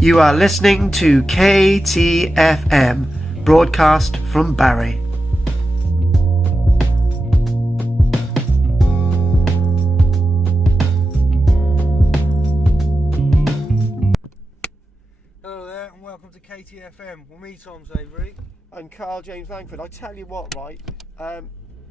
You are listening to KTFM, broadcast from Barry. Hello there and welcome to KTFM. With me, Tom Savery. And Karl-James Langford. I tell you what, right,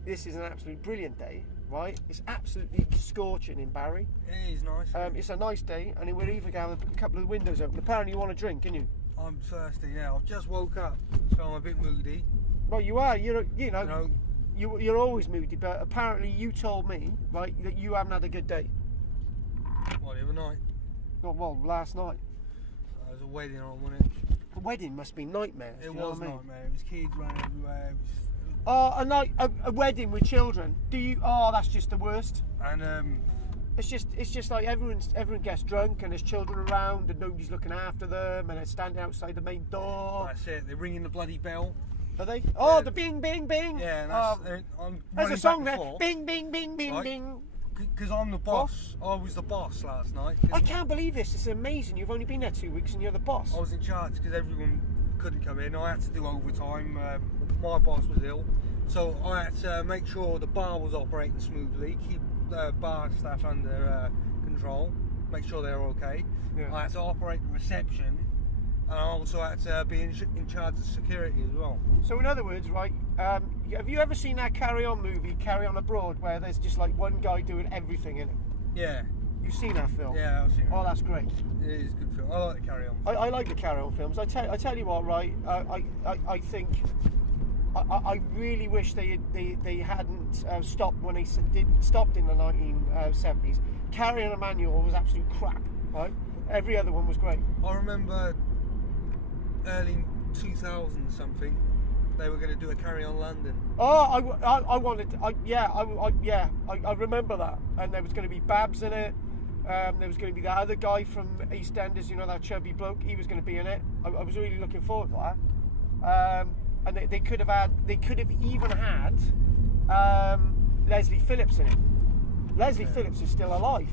this is an absolutely brilliant day, right? It's absolutely scorching in Barry. It is nice. It's a nice day, and we're even going to have a couple of windows open. Apparently you want a drink, can you? I'm thirsty, yeah. I've just woke up, so I'm a bit moody. Well, you are. You're always moody, but apparently you told me, right, that you haven't had a good day. What, the other night? Well, last night. There was a wedding on, wasn't it? The wedding must be nightmares. It was a nightmare. It was kids running everywhere. A wedding with children. That's just the worst. And It's just like everyone gets drunk and there's children around and nobody's looking after them and they're standing outside the main door. that's it. They're ringing the bloody bell. Are they? Oh, Yeah. the bing, bing, bing. Yeah, and I'm there's running a song back there. and forth. Bing, bing, bing, bing, Right. bing. Because I'm the boss. I was the boss last night. I can't believe this. It's amazing. You've only been there 2 weeks and you're the boss. I was in charge because everyone couldn't come in. I had to do overtime. My boss was ill, so I had to make sure the bar was operating smoothly, keep the bar staff under control, make sure they're okay. Yeah. I had to operate the reception, and I also had to be in charge of security as well. So in other words, right, have you ever seen that Carry On movie, Carry On Abroad, where there's just like one guy doing everything in it? Yeah. You've seen that film? Yeah, I've seen it. Oh, that's great. It is a good film. I like the Carry On. I like the Carry On films. I tell you what, right? I think I really wish they hadn't stopped when they stopped in the 1970s. Carry On Emmanuel was absolute crap, right? Every other one was great. I remember early 2000 something. They were going to do a Carry On London. Oh, I remember that. And there was going to be Babs in it. There was going to be that other guy from EastEnders, you know, that chubby bloke. He was going to be in it. I was really looking forward to that. And they could have even had Leslie Phillips in it. Leslie Phillips is still alive.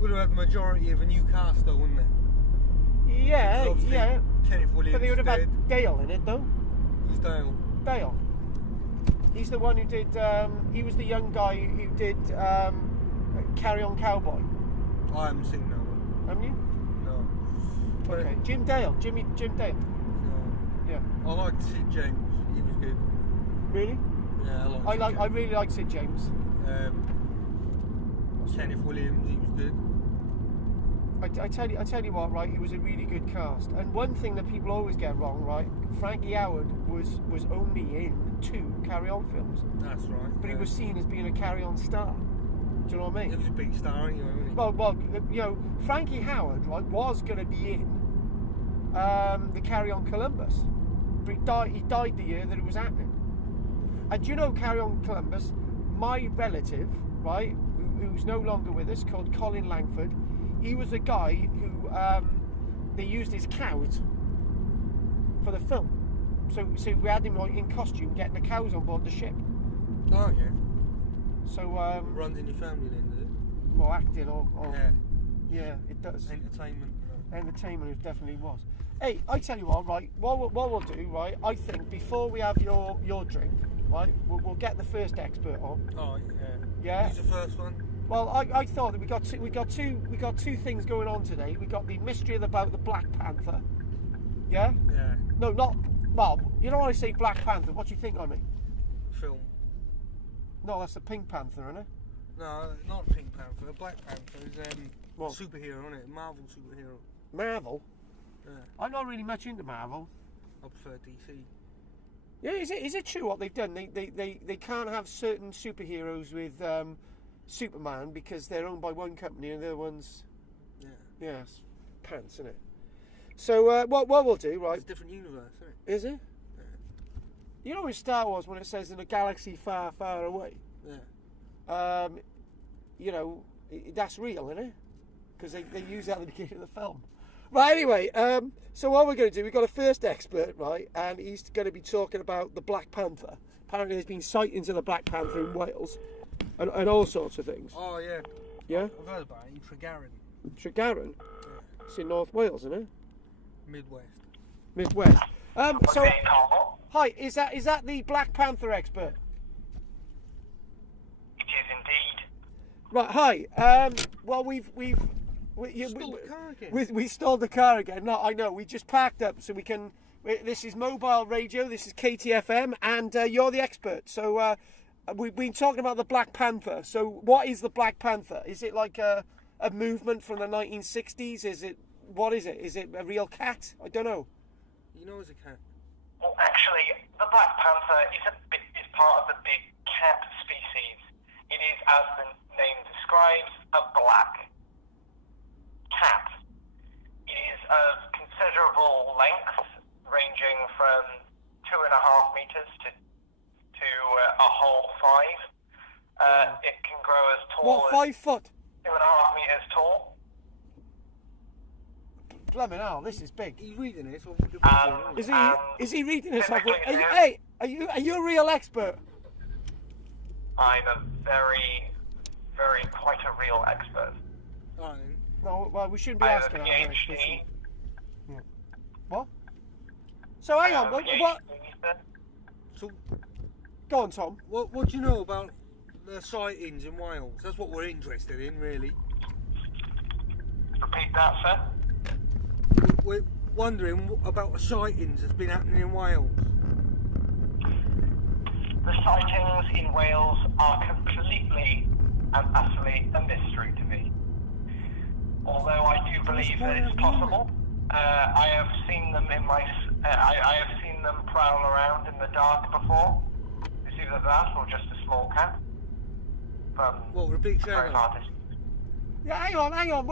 Would have had the majority of a new cast though, wouldn't it? Yeah, yeah. Kenneth Williams. But they would have dead. had Dale in it, though. Who's Dale? Dale. He's the one who did. He was the young guy who did Carry On Cowboy. I haven't seen that one. Haven't you? No. But Okay. Jim Dale. Jim Dale. No. Yeah. I liked Sid James. He was good. Really? Yeah, I I really like Sid James. Kenneth Williams. He was good. I tell you what, right? It was a really good cast. And one thing that people always get wrong, right? Frankie Howard was only in 2 Carry On films, That's right. but he was seen as being a Carry On star. Do you know what I He mean? was a big star anyway, wasn't he? Well, you know, Frankie Howard, right, was going to be in the Carry On Columbus, but he died the year that it was happening. And do you know Carry On Columbus? My relative, right, who's no longer with us, called Colin Langford. He was a guy who they used his cows for the film. So we had him in costume getting the cows on board the ship. Oh yeah. So Runs in your family then, does it? well, acting or Yeah. it does. Entertainment. Entertainment it definitely was. Hey, I tell you what, right? What we'll do, right? I think before we have your drink, right? We'll get the first expert on. Oh yeah. Yeah. Who's the first one? Well, I thought that we got two things going on today. We got the mystery about the Black Panther. Yeah. Yeah. No, not well. You know when I say Black Panther, what do you think of me? Film. No, that's the Pink Panther, isn't it? No, not Pink Panther. Black Panther is What? superhero, isn't it? Marvel superhero. Marvel. Yeah. I'm not really much into Marvel. I prefer DC. Yeah, is it true what they've done? They can't have certain superheroes with Superman because they're owned by one company and the other one's it's pants, isn't it? So what we'll do, right? It's a different universe, isn't it? Is it? Yeah. You know in Star Wars when it says in a galaxy far, far away? Yeah. You know, that's real, isn't it? Because they use that at the beginning of the film. Right, anyway, so what we're going to do, we've got a first expert, right, and he's going to be talking about the Black Panther. Apparently there's been sightings of the Black Panther in Wales and all sorts of things. Oh yeah. Yeah? I've heard about it in Tregaron. Tregaron? Yeah. It's in North Wales, isn't it? Midwest. So, Okay, Carl. hi, is that the Black Panther expert? It is indeed. Right, hi. Well, we Stole the car again. we stole the car again. No, I know. We just parked up so we can. This is mobile radio. This is KTFM, and you're the expert. So we've been talking about the Black Panther. So what is the Black Panther? Is it like a movement from the 1960s? What is it? Is it a real cat? I don't know. You know, as a cat. Well, actually, the Black Panther is part of the big cat species. It is, as the name describes, a black cat. It is of considerable length, ranging from 2.5 meters to a whole 5. It can grow as tall What, as 5 foot? 2.5 meters tall. Blimey, now this is big. He's reading this. Or Is he reading this off? typically, Hey, are you a real expert? I'm a very, quite a real expert. Alright then. No, well, we shouldn't be I have asking a that. PhD. What? So hang on, what? So, Go on, Tom. what do you know about the sightings in Wales? That's what we're interested in, really. Repeat that, sir. We're wondering about the sightings that's been happening in Wales. The sightings in Wales are completely and utterly a mystery to me. Although I do believe that it's possible, I have seen them I have seen them prowl around in the dark before. It's either that or just a small cat. What, with a big Very shadow? hard to. Yeah, hang on.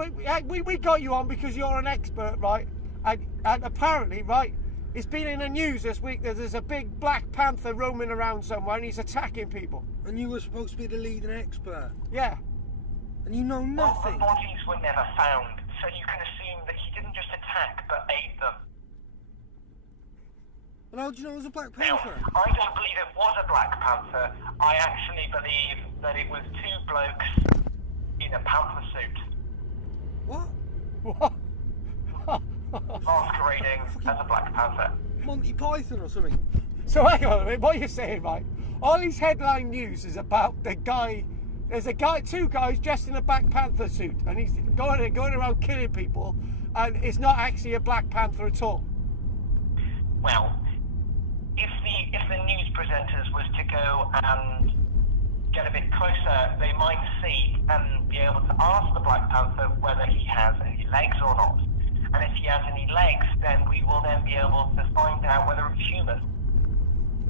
We got you on because you're an expert, right? And apparently, right, it's been in the news this week that there's a big Black Panther roaming around somewhere and he's attacking people. And you were supposed to be the leading expert. Yeah. And you know Well, nothing. the bodies were never found, so you can assume that he didn't just attack but ate them. Well, how do you know it was a Black Now, Panther? I don't believe it was a Black Panther. I actually believe that it was 2 blokes in a panther suit What? What? masquerading as a Black Panther. Monty Python or something? So hang on a minute, what you're saying, right? All these headline news is about the guy. There's a guy, 2 guys dressed in a Black Panther suit, and he's going around killing people, and it's not actually a Black Panther at all. Well, if the news presenters was to go and get a bit closer, they might see and be able to ask the Black Panther whether he has any legs or not. And if he has any legs, then we will then be able to find out whether it's human,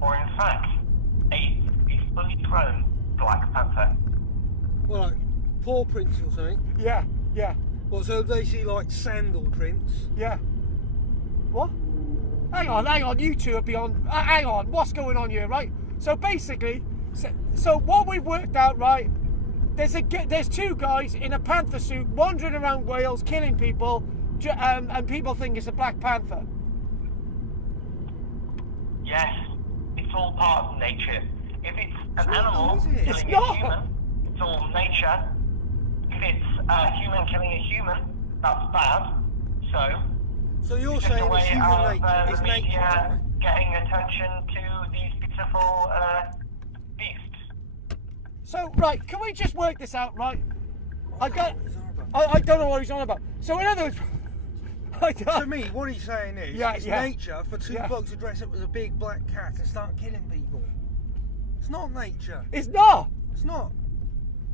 or in fact, a fully grown Black Panther. Well, like paw prints or something? Yeah. Well, so if they see like sandal prints. Yeah. What? Hang on, you two are beyond. Hang on, what's going on here, right? So basically, so what we've worked out, right? There's 2 guys in a panther suit wandering around Wales killing people, and people think it's a Black Panther. Yes, it's all part of nature. If it's an not, animal is it? It's killing not. a human, it's all nature. If it's a human killing a human, that's bad. So you're It's just saying a it's way human of nature? It's the nature, media right? getting attention to these beautiful beasts. So right, can we just work this out, right? I I don't know what he's on about. So in other words, To me, what he's saying is, it's nature for 2 blokes to dress up as a big black cat and start killing people. It's not nature. It's not. It's not.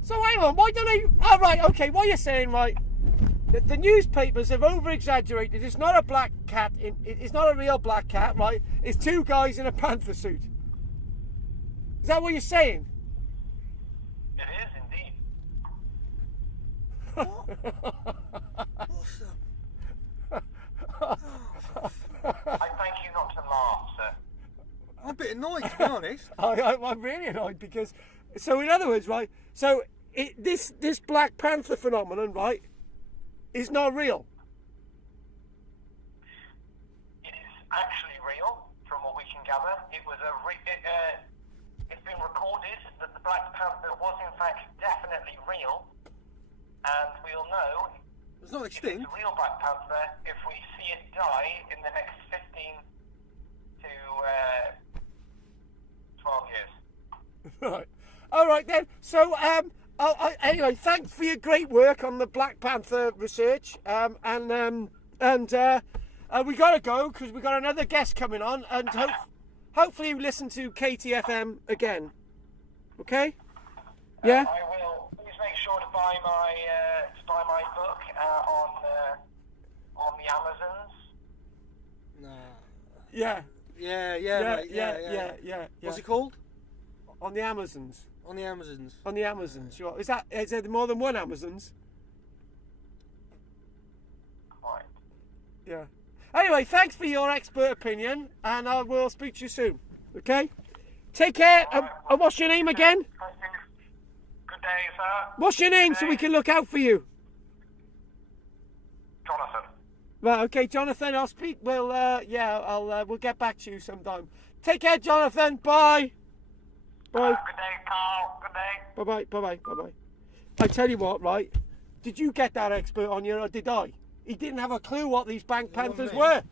So hang on, why don't they? Oh, right, okay. What you're saying, right? The newspapers have over-exaggerated. It's not a black cat. It's not a real black cat, right? It's 2 guys in a panther suit. Is that what you're saying? It is indeed. What's up? I thank you not to laugh, sir. I'm a bit annoyed, to be honest. I'm really annoyed because. So in other words, right? So this Black Panther phenomenon, right, is not real. It is actually real, from what we can gather. It was it's been recorded that the Black Panther was in fact definitely real, and we'll know It's not If it's extinct. a real Black Panther, if we see it die in the next 15 to 12 years. Right. All right then. So anyway, thanks for your great work on the Black Panther research. And we gotta go because we got another guest coming on, and hopefully you listen to KTFM again. Okay. Yeah. I will. Please make sure to buy my book on the Amazons. Nah. Yeah. Yeah, mate, Yeah. What's it called? On the Amazons. On the Amazons. On the Amazons. Sure. Is there more than one Amazons? Right. Yeah. Anyway, thanks for your expert opinion, and I will speak to you soon. Okay? Take care. And what's your name again? Good day, sir. What's your name so we can look out for you? Jonathan. Right. Okay, Jonathan. I'll speak. We'll we'll get back to you sometime. Take care, Jonathan. Bye. Bye. Good day, Carl. Good day. Bye-bye. I tell you what, right? Did you get that expert on you, or did I? He didn't have a clue what these Black Panthers were.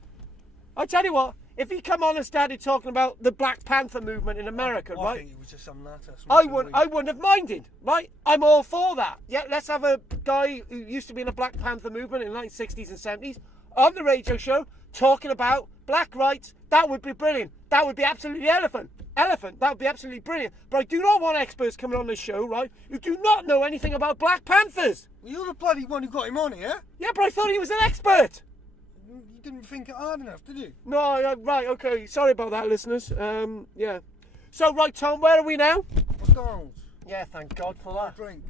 I tell you what, if he come on and started talking about the Black Panther movement in America, I right? think it was just some nutter. I wouldn't have minded, right? I'm all for that. Yeah, let's have a guy who used to be in the Black Panther movement in the 1960s and 70s on the radio show talking about black rights. That would be brilliant. That would be absolutely elephant. That would be absolutely brilliant. But I do not want experts coming on this show, right, who do not know anything about Black Panthers. You're the bloody one who got him on here. Yeah, but I thought he was an expert. You didn't think it hard enough, did you? No, right, okay. Sorry about that, listeners. Yeah. So, right, Tom, where are we now? McDonald's. Yeah, thank God for that. Drink.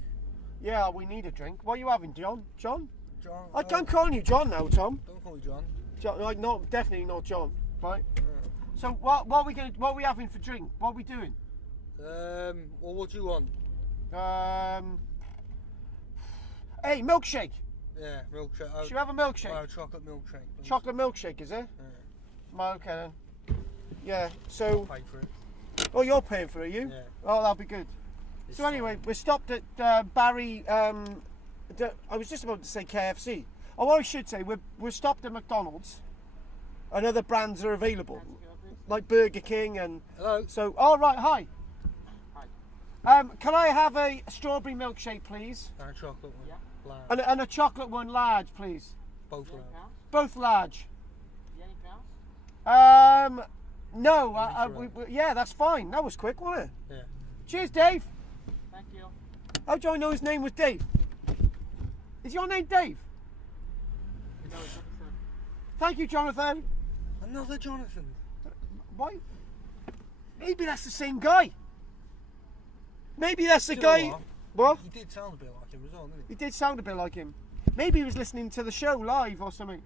Yeah, we need a drink. What are you having, John? John? John. I'm calling you John now, Tom. Don't call me John. John, not definitely not John, right? So what are we having for drink? What are we doing? Well, what do you want? Hey, milkshake. Yeah, milkshake. Should we have a milkshake? Chocolate milkshake. Please. Chocolate milkshake, is it? Yeah. Well, okay then. Yeah. So. Pay for it. Oh, you're paying for it, are you? Yeah. Oh, that'll be good. It's So anyway, we're stopped at Barry. I was just about to say KFC. Oh, what I should say, we're stopped at McDonald's, and other brands are available, like Burger King and. Hello. So, all right, hi. Hi. Can I have a strawberry milkshake, please? And a chocolate one. Yeah. Large. And a chocolate one, large, please. Both large. Both large. Any pounds? No. Yeah, that's fine. That was quick, wasn't it? Yeah. Cheers, Dave. Thank you. How do I know his name was Dave? Is your name Dave? No, it's Jonathan. Thank you, Jonathan. Another Jonathan. Why? Maybe that's the same guy. Maybe that's the Do you know guy. what? What? He did sound a bit like him as well, didn't He he? did sound a bit like him. Maybe he was listening to the show live or something.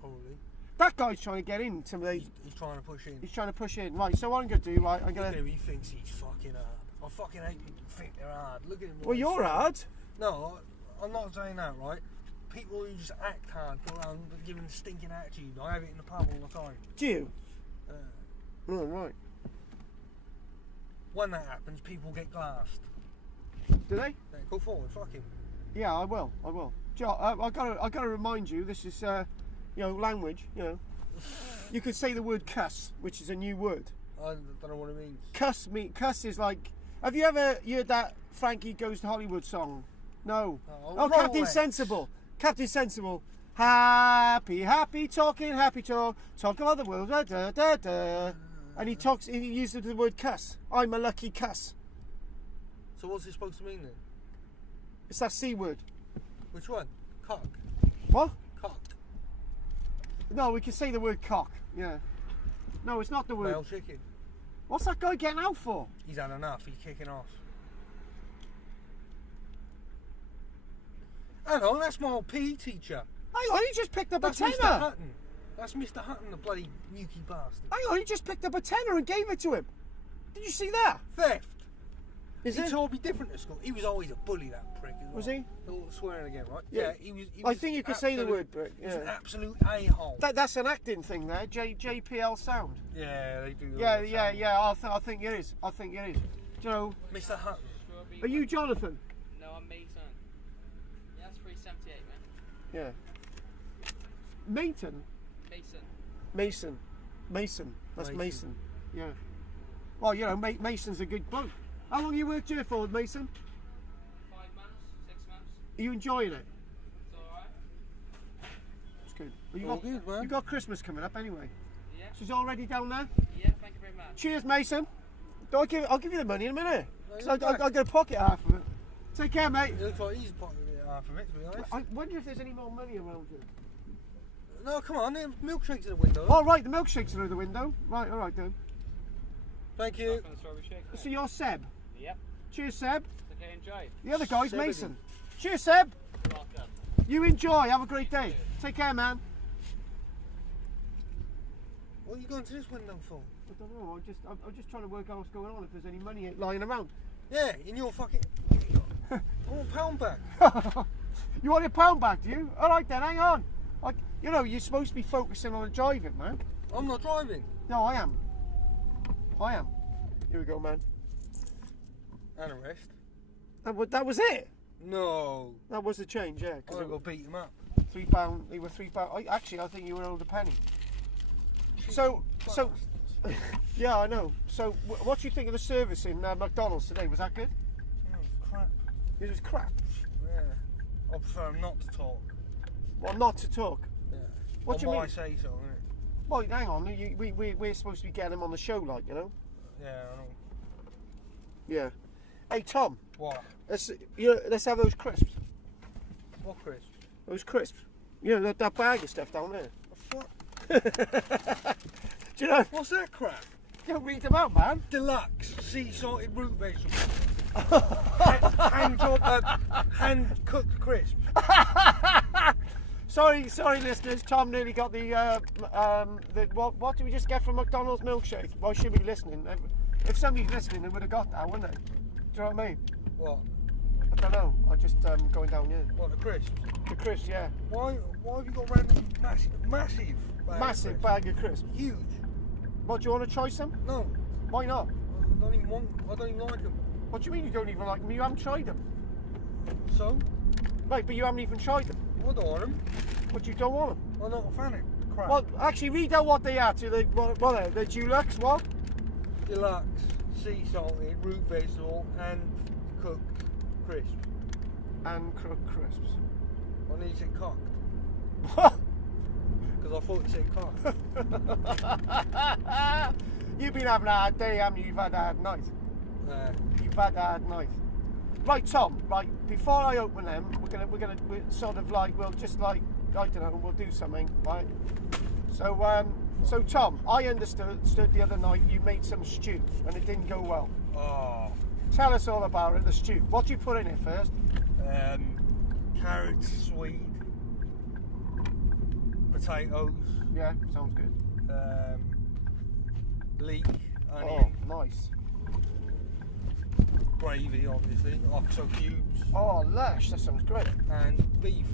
Probably. That guy's trying to get in. He's trying to push in. He's trying to push in. Right. So what I'm going to do, right? I'm Look going at to. him, he thinks he's fucking hard. I fucking hate people who think they're hard. Look at him. Well, you're hard. No, I'm not saying that, right? People who just act hard go around giving a stinking attitude. I have it in the pub all the time. Do you? Uh, Oh, right. when that happens, people get glassed. Do they? Yeah, go forward, fuck him. Yeah, I will. Joe, I gotta remind you. This is, language. You could say the word cuss, which is a new word. I don't know what it means. Cuss is like. Have you ever heard that Frankie Goes to Hollywood song? No. Oh, Captain Rolex. Sensible. Captain Sensible. Happy talk about the world. Da, da, da, da. And he uses the word cuss. I'm a lucky cuss. So what's it supposed to mean then? It's that C word. Which one? Cock. What? Cock. No, we can say the word cock. Yeah. No, it's not the word. Male chicken. What's that guy getting out for? He's had enough. He's kicking off. Hang on, that's my old PE teacher. Hang on, he just picked up That's a Mr. tenner. Hutton. That's Mr. Hutton, the bloody nuky bastard. Hang on, he just picked up a tenner and gave it to him. Did you see that? Theft. Is he it? told me different at school. He was always a bully, that prick. As well. Was he? Oh, swearing again, right? Yeah. He was. I think you could say the word, but He was an yeah. absolute a-hole. That's an acting thing there. JPL sound. Yeah, they do. Yeah. I think it is. Do you know? Mr. Hutton. Are you Jonathan? No, I'm Mason. Yeah, that's 378, man. Yeah. Mason. That's Mason. Yeah. Well, you know, Mason's a good bloke. How long you worked here for, Mason? 5 months, 6 months. Are you enjoying it? It's alright. It's good. Well, Good, man. you got Christmas coming up anyway. Yeah. So it's already down there? Yeah, thank you very much. Cheers, Mason. I'll give you the money in a minute. No, 'Cause you're I'll back. go pocket half of it. Take care, mate. It looks like he's pocketing half of it, to be honest. I wonder if there's any more money around here. No, come on, there's milkshakes in the window. Oh, right, the milkshakes are out the window. Right, all right then. Thank you. So you're Seb. Yep. Cheers, Seb. Okay, enjoy. The other guy's Seb Mason. Cheers, Seb. Welcome. You enjoy. Have a great day. Take care, man. What are you going to this window for? I don't know. I'm just trying to work out what's going on. If there's any money lying around. Yeah, in your fucking... I want a pound back. You want your pound back, do you? All right then. Hang on. You know, you're supposed to be focusing on the driving, man. I'm not driving. No, I am. Here we go, man. And a rest. That was it. No. That was the change, yeah. I Because will beat him up. £3. They were £3. Actually, I think you were owed a penny. So, yeah, I know. So, what do you think of the service in McDonald's today? Was that good? Oh, crap. It was crap. Yeah. I prefer not to talk. Well, not to talk. Yeah. What do you mean? I say so, innit? Well, hang on. We're supposed to be getting him on the show, like, you know. Yeah, I know. Yeah. Hey, Tom. What? Let's have those crisps. What, Chris? Those crisps. You know that bag of stuff down there. What? Do you know? What's that crap? Don't read them out, man. Deluxe sea salted root vegetables. hand cooked crisps. Sorry, listeners. Tom nearly got the what did we just get from McDonald's milkshake? Well, should be listening. If somebody's listening, they would have got that, wouldn't they? Do you know what I mean? What? I don't know. I just going down here. What, the crisps? The crisps, yeah. Why have you got random massive Bag of crisps. Huge. What, do you want to try some? No. Why not? I don't even like them. What do you mean you don't even like them? You haven't tried them. So? Right, but you haven't even tried them. I don't want them. But you don't want them. I'm not a fan of crap. Well, actually, read out what they are. What are they? The Deluxe, what? Deluxe, sea salted, root vegetable, and cooked crisps. And cooked crisps. I need it cocked. What? Because I thought it said cocked. You've been having a hard day, haven't you? You've had a hard night. You've had a hard night. Right, Tom. Right, before I open them, we're sort of like we'll just like I don't know, we'll do something, right? So Tom, I understood the other night you made some stew and it didn't go well. Oh. Tell us all about it. The stew. What do you put in it first? Carrots, swede, potatoes. Yeah, sounds good. Leek, Oh, onion, nice. gravy, obviously, oxo cubes, Oh, lush. That sounds great. and beef.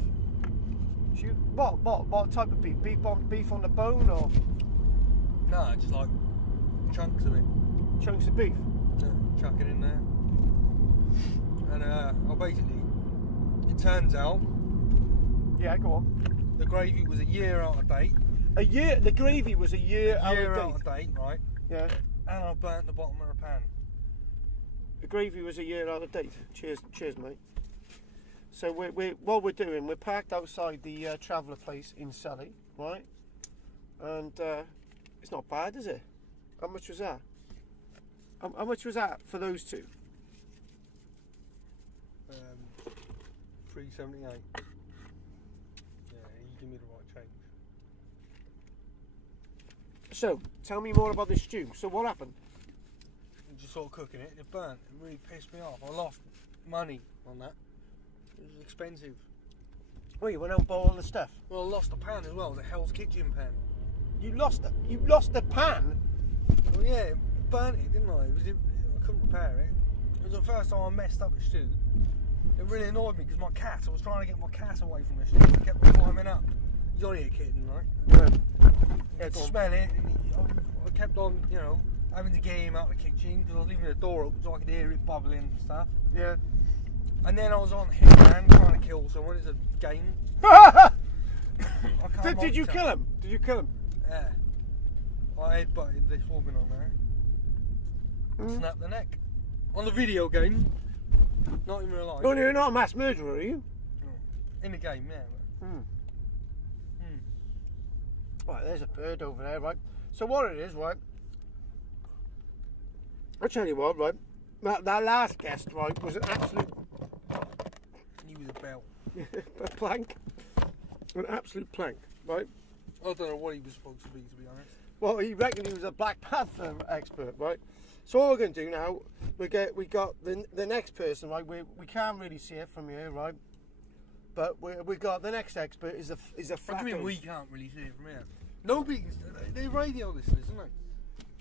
What type of beef? Beef on the bone or No, just like chunks of it. chunks of beef? Yeah, chuck it in there. And I basically, it turns out Yeah, go on. the gravy was a year out of date. A year. The gravy was a year out Year of out date. of date, right? Yeah. And I burnt the bottom of the pan. The gravy was a year out of date. Cheers, mate. So what we're doing, we're parked outside the Traveller place in Surrey, right? And it's not bad, is it? How much was that? How much was that for those two? $3.78. Yeah, you give me the right change. So tell me more about this stew. So what happened? I'm just sort of cooking it, and it burnt. It really pissed me off. I lost money on that. It was expensive. Oh, you went out and bought all the stuff. Well, I lost the pan as well. It was a Hell's Kitchen pan. You lost the pan. Well, yeah, it burnt it, didn't I? I couldn't repair it. It was the first time I messed up a stew. It really annoyed me because I was trying to get my cat away from the stew. He kept climbing up. He's only a kitten, right? Yeah, He'd go on. smell it, and I kept on, having to get him out of the kitchen because I was leaving the door open so I could hear it bubbling and stuff. Yeah. And then I was on Hitman trying to kill someone. It's a game. Did you kill him? Did you kill him? Yeah. I headbutted this woman on there. Snapped the neck. On the video game. Not in real life. No, you're not a mass murderer, are you? No. In the game, yeah. Right, there's a bird over there, right? So what it is, right? I'll tell you what, right? That last guest, right, was an absolute... He was a bell. a plank. An absolute plank, right? I don't know what he was supposed to be honest. Well, he reckoned he was a Black Panther expert, right? So what we're going to do now, we got the next person, right? We can't really see it from here, right? But we got the next expert is a What flat. do you mean we can't really see it from here? Nobody can. They're radio listeners, aren't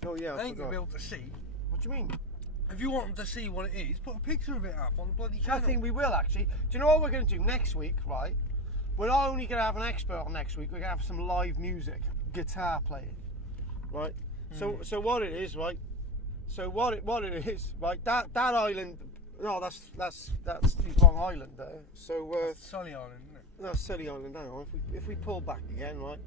they? Oh yeah, They I ain't gonna forgot. be able to see. What do you mean? If you want them to see what it is, put a picture of it up on the bloody I channel. think we will actually. Do you know what we're going to do next week, right? We're not only going to have an expert on next week, we're going to have some live music, guitar playing, right? So what it is, right? So what it is, right? That island. No, that's the wrong island there. So That's Sully Island, isn't it? that's Silly Island. Hang on, if we pull back again, right?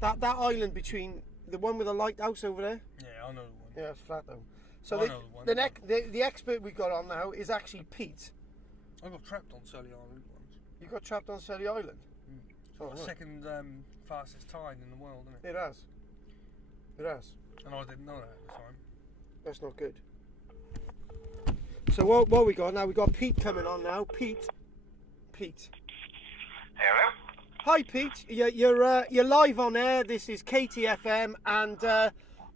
That island between the one with the lighthouse over there. Yeah, I know the one. Yeah, it's flat though. So I know the one. the expert we got on now is actually Pete. I got trapped on Sully Island once. You got trapped on Silly Island. So, Got second fastest tide in the world, isn't it? It has. It has. And I didn't know that at the time. That's not good. So what we got now? We got Pete coming on now. Pete. Hello? Hi Pete. You're live on air. This is KTFM, and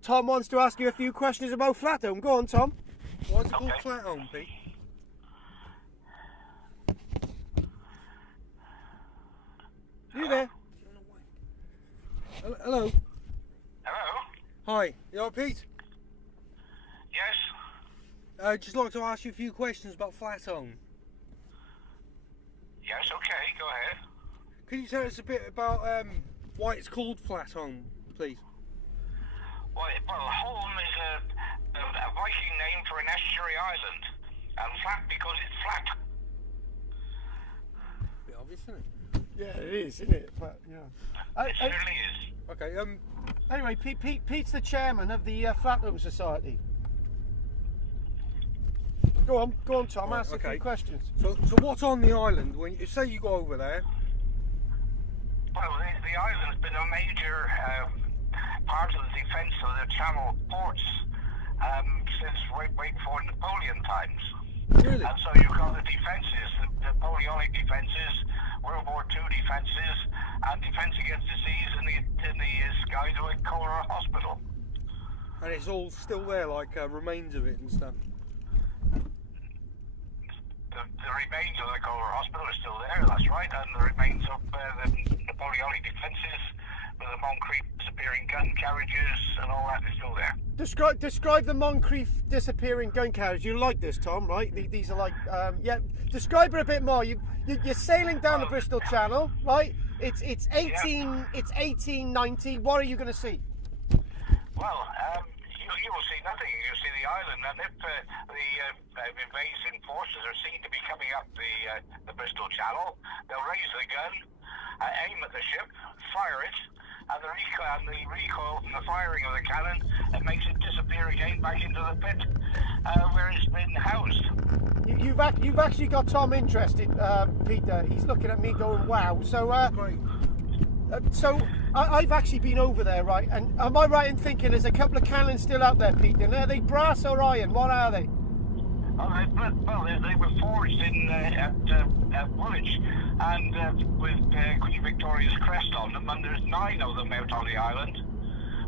Tom wants to ask you a few questions about Flathome. Go on, Tom. Why is it called Flat Home, Pete? You there? Hello. Hello? Hi. You alright, Pete? Yes? I'd just like to ask you a few questions about Flat Home. Yes, okay, go ahead. Can you tell us a bit about why it's called Flat Home, please? Well, Holm is a Viking name for an estuary island, and flat because it's flat. Bit obvious, isn't it? Yeah, it is, isn't it? But, yeah. It certainly is. Okay. Anyway, Pete's the chairman of the Flathome Society. Go on, Tom. Right, Ask a okay. few questions. So what's on the island when you say you go over there? Well, the island's been a major part of the defence of the Channel ports since way before Napoleon times. Really? And so you've got the defences, the Napoleonic defences, World War II defences, and defence against disease in the skies of a cholera hospital. And it's all still there, like remains of it and stuff. The remains of the cholera hospital are still there, that's right, and the remains of the Napoleonic defences with the Moncrief disappearing gun carriages and all that is still there. Describe the Moncrief disappearing gun carriage. You like this, Tom, right? These are like, describe it a bit more. You're sailing down the Bristol Channel, right? It's 1890. What are you going to see? Well, you will see nothing. You'll see the island, and if the invading forces are seen to be coming up the Bristol Channel, they'll raise the gun, aim at the ship, fire it, and the recoil from the firing of the cannon, it makes it disappear again back into the pit where it's been housed. You've actually got Tom interested, Peter. He's looking at me going, wow. So, Great. so I've actually been over there, right? And am I right in thinking there's a couple of cannons still out there, Peter? And are they brass or iron? What are they? They were forged at Woolwich, and with Queen Victoria's crest on them, and there's 9 of them out on the island.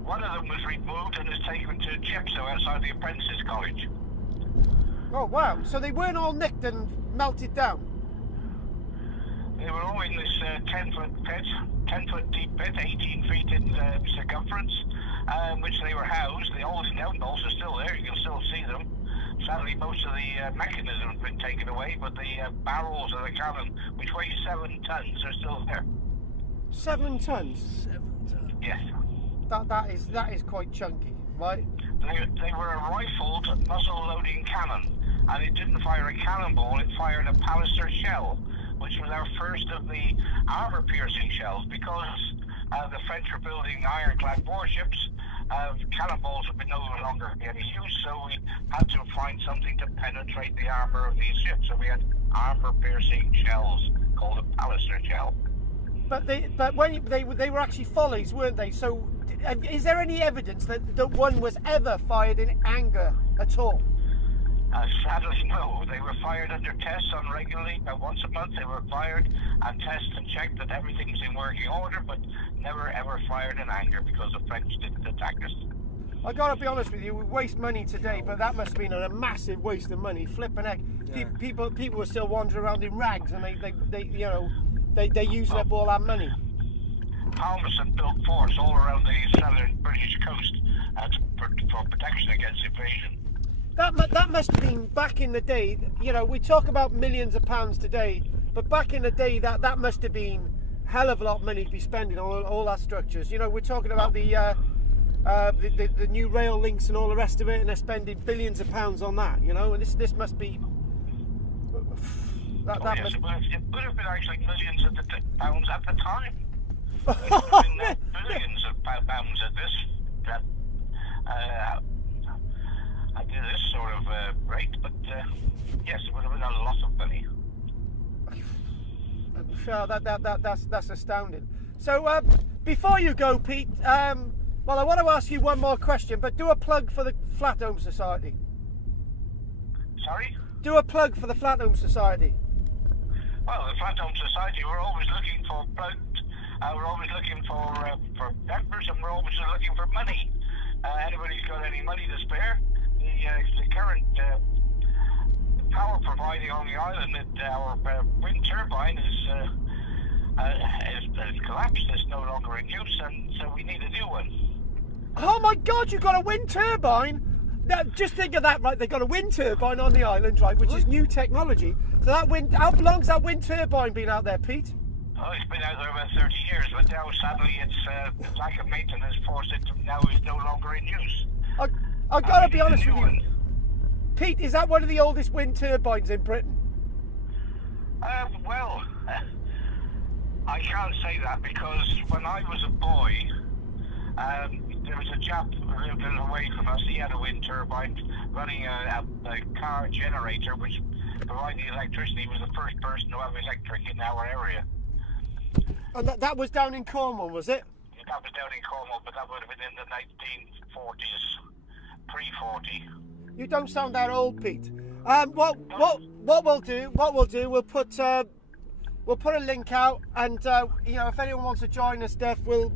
One of them was removed and is taken to Chepstow outside the Apprentices College. Oh, wow. So they weren't all nicked and melted down? They were all in this 10-foot pit, 10-foot deep pit, 18 feet in circumference, which they were housed. The old scout bolts are still there. You can still see them. Sadly, most of the mechanism has been taken away, but the barrels of the cannon, which weigh 7 tons, are still there. 7 tons? 7 tons. Yes. That is quite chunky, right? They were a rifled muzzle-loading cannon, and it didn't fire a cannonball, it fired a Palliser shell, which was our first of the armour-piercing shells, because The French are building ironclad warships. Cannonballs have been no longer any use, so we had to find something to penetrate the armor of these ships. So we had armor-piercing shells called a Palliser shell. But when they were actually follies, weren't they? So is there any evidence that one was ever fired in anger at all? Sadly, no. They were fired under tests on regularly. Once a month they were fired and tested and checked that everything's in working order, but never ever fired in anger because the French didn't attack us. I gotta be honest with you, we waste money today, but that must have been a massive waste of money. Flipping heck, Yeah. people were still wandering around in rags, and they're using up all our money. Holm built forts all around the southern British coast for protection against invasion. That must have been back in the day. We talk about millions of pounds today, but back in the day, that must have been hell of a lot of money to be spending on all our structures. We're talking about the new rail links and all the rest of it, and they're spending billions of pounds on that. And this must be. It would have been actually millions of pounds at the time. It would have been billions of pounds at this. I did this sort of rate, but yes, it would have been a lot of money. That's astounding. So before you go, Pete, I want to ask you one more question, but do a plug for the Flat Home Society. Sorry? Do a plug for the Flat Home Society. Well, the Flat Home Society, we're always looking for plugs. We're always looking for members, and we're always looking for money. Anybody's got any money to spare? The current power providing on the island, our wind turbine has collapsed. It's no longer in use, and so we need a new one. Oh my God! You've got a wind turbine. Now, just think of that, right? They've got a wind turbine on the island, right, which is new technology. So how long's that wind turbine been out there, Pete? Oh, it's been out there about 30 years, but now sadly it's lack of maintenance forced it to now is no longer in use. I've got to be honest with you. Pete, is that one of the oldest wind turbines in Britain? Well, I can't say that because when I was a boy, there was a chap who lived a little away from us. He had a wind turbine running a car generator which provided electricity. He was the first person to have electric in our area. And that was down in Cornwall, was it? That was down in Cornwall, but that would have been in the 1940s, pre-40. You don't sound that old, Pete. What we'll do, we'll put a link out, and if anyone wants to join us, Steph, we'll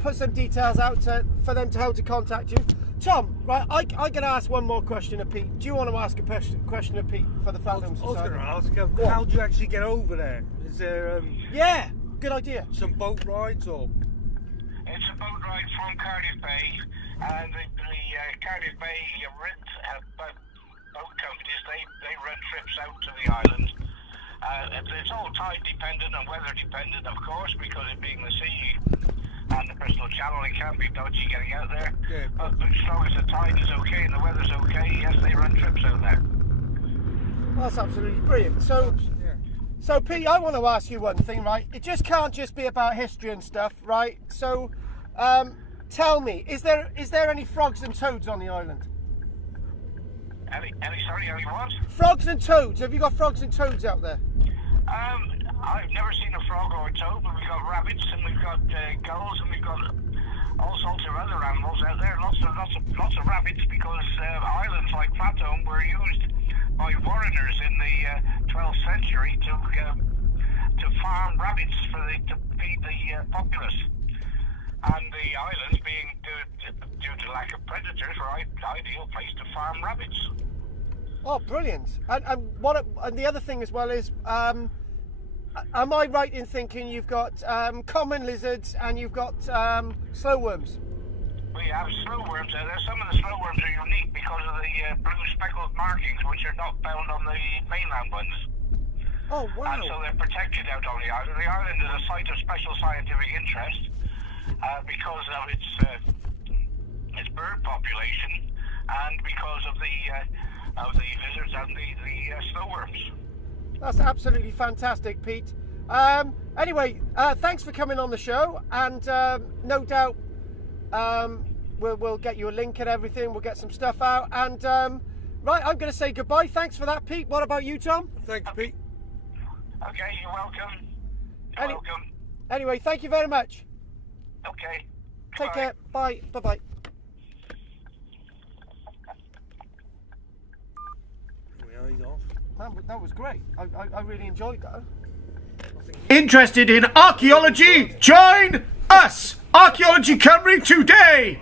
put some details out for them to how to contact you. Tom, right? I can ask one more question of Pete. Do you want to ask a question of Pete for the Flat Home Society? I was going to ask, how do you actually get over there? Is there Yeah, good idea. some boat rides or? It's a boat ride from Cardiff Bay, and the Cardiff Bay boat companies, they run trips out to the island. It's all tide dependent and weather dependent, of course, because it being the sea and the Bristol Channel, it can be dodgy getting out there. Yeah. But as long as the tide is okay and the weather's okay, yes, they run trips out there. Well, that's absolutely brilliant. So Pete, I want to ask you one thing, right? It just can't just be about history and stuff, right? So, tell me, is there any frogs and toads on the island? Any what? Frogs and toads. Have you got frogs and toads out there? I've never seen a frog or a toad, but we've got rabbits and we've got gulls and we've got all sorts of other animals out there. Lots of rabbits because islands like Flat Home were used by foreigners in the 12th century to farm rabbits to feed the populace. And the islands being due to lack of predators were an ideal place to farm rabbits. Oh, brilliant! And the other thing as well is, am I right in thinking you've got common lizards and you've got slow worms? We have slow worms out there. Some of the slow worms are unique because of the blue speckled markings, which are not found on the mainland ones. Oh, wow! And so they're protected out on the island. The island is a site of special scientific interest because of its bird population and because of the lizards and the slow worms. That's absolutely fantastic, Pete. Anyway, thanks for coming on the show, and no doubt we'll get you a link and everything. We'll get some stuff out, and right, I'm going to say goodbye. Thanks for that, Pete. What about you, Tom? Thanks, Pete. Okay, you're welcome. You're welcome. Anyway, thank you very much. Okay. Take Goodbye. care. Bye. Bye-bye. He's off. That was great. I really enjoyed that. Interested in archaeology? Join us! Archaeology Cymru today!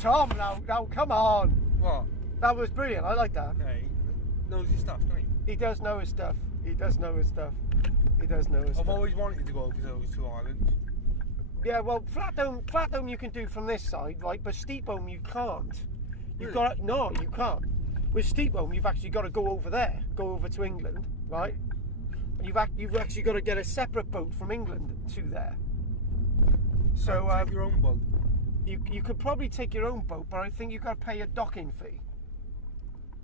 Tom, now, come on. What? That was brilliant. I like that. Okay, knows his stuff, doesn't he? He does know his stuff. He does know his stuff. I've always wanted to go over those two islands. Yeah, well, flat dome you can do from this side, right? But steep dome you can't. You've Really? no, you can't. With steep dome, you've actually got to go over there, go over to England, right? And you've actually got to get a separate boat from England to there. So Take your own boat. you could probably take your own boat, but I think you've got to pay a docking fee.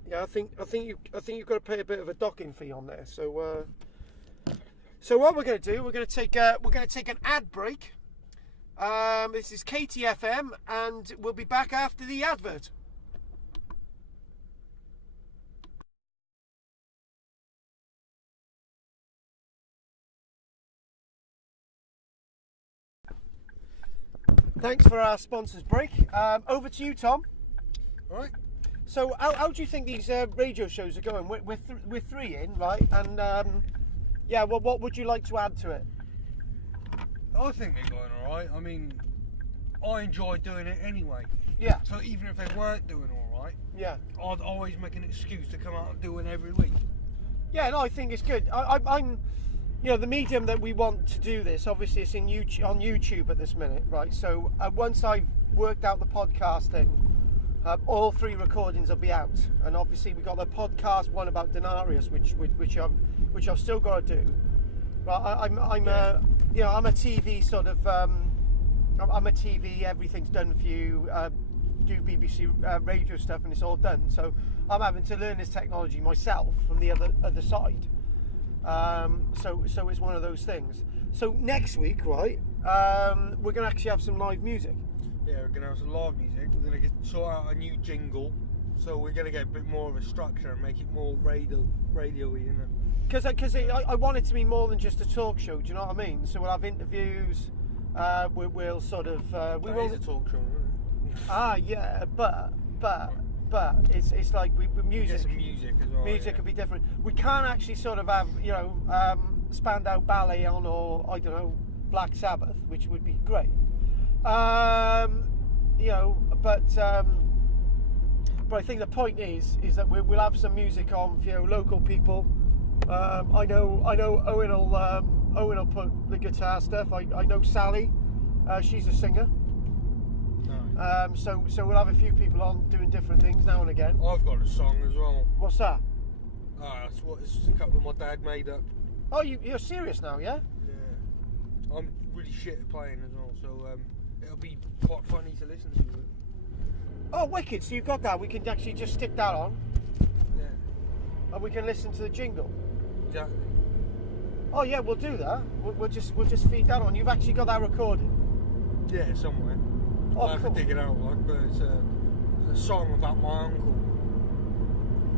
Yeah, I think you've got to pay a bit of a docking fee on there. So what we're going to do, we're going to take an ad break. This is KTFM, and we'll be back after the advert. Thanks for our sponsors break. Over to you, Tom. All right. So how do you think these radio shows are going? We're three in, right? And yeah, well, what would you like to add to it? I think they're going all right. I mean, I enjoy doing it anyway. Yeah. So even if they weren't doing all right, Yeah. I'd always make an excuse to come out and do it every week. Yeah, no, I think it's good. I'm, you know, the medium that we want to do this, obviously it's on YouTube at this minute, right? So once I've worked out the podcast thing, all three recordings will be out, and obviously we got the podcast one about Denarius, which I've still got to do. Right, I'm a TV sort of, I'm a TV. Everything's done for you. Do BBC radio stuff, and it's all done. So I'm having to learn this technology myself from the other side. So it's one of those things. So next week, right, we're gonna actually have some live music. Yeah, we're going to have some live music. We're going to sort out a new jingle. So we're going to get a bit more of a structure and make it more radio-y, you know. Because I want it to be more than just a talk show. Do you know what I mean? So we'll have interviews. We'll sort of. That is a talk show, isn't it? Yeah, but it's like we music. Get some music as well. Music yeah. could be different. We can't actually sort of have, you know, Spandau Ballet on, or I don't know, Black Sabbath, which would be great. You know, but I think the point is that we'll have some music on for, you know, local people. I know Owain will put the guitar stuff. I know Sally, she's a singer. Nice. So we'll have a few people on doing different things now and again. I've got a song as well. What's that? It's a couple my dad made up. Oh, you're serious now, yeah? Yeah. I'm really shit at playing as well, so it'll be quite funny to listen to. Oh, wicked! So you've got that. We can actually just stick that on, Yeah. and we can listen to the jingle. Exactly. Oh yeah, we'll do that. We'll just feed that on. You've actually got that recorded. Yeah, somewhere. Oh, I cool. can dig it out, like, but it's a song about my uncle.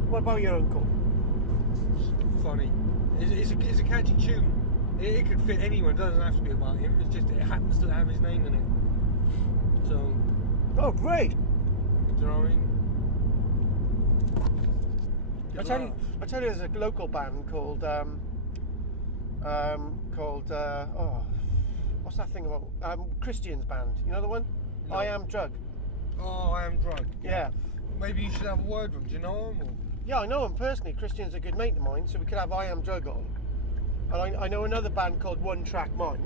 What about your uncle? It's funny. It's a catchy tune. It could fit anyone. It doesn't have to be about him. It's just it happens to have his name in it. So. Oh, great! Do you know what I mean? I tell you, there's a local band called what's that thing about? Christian's band. You know the one? No. I Am Drug. Oh, I Am Drug. Yeah. Maybe you should have a word with him. Do you know him? Or? Yeah, I know him personally. Christian's a good mate of mine, so we could have I Am Drug on. And I know another band called One Track Mind.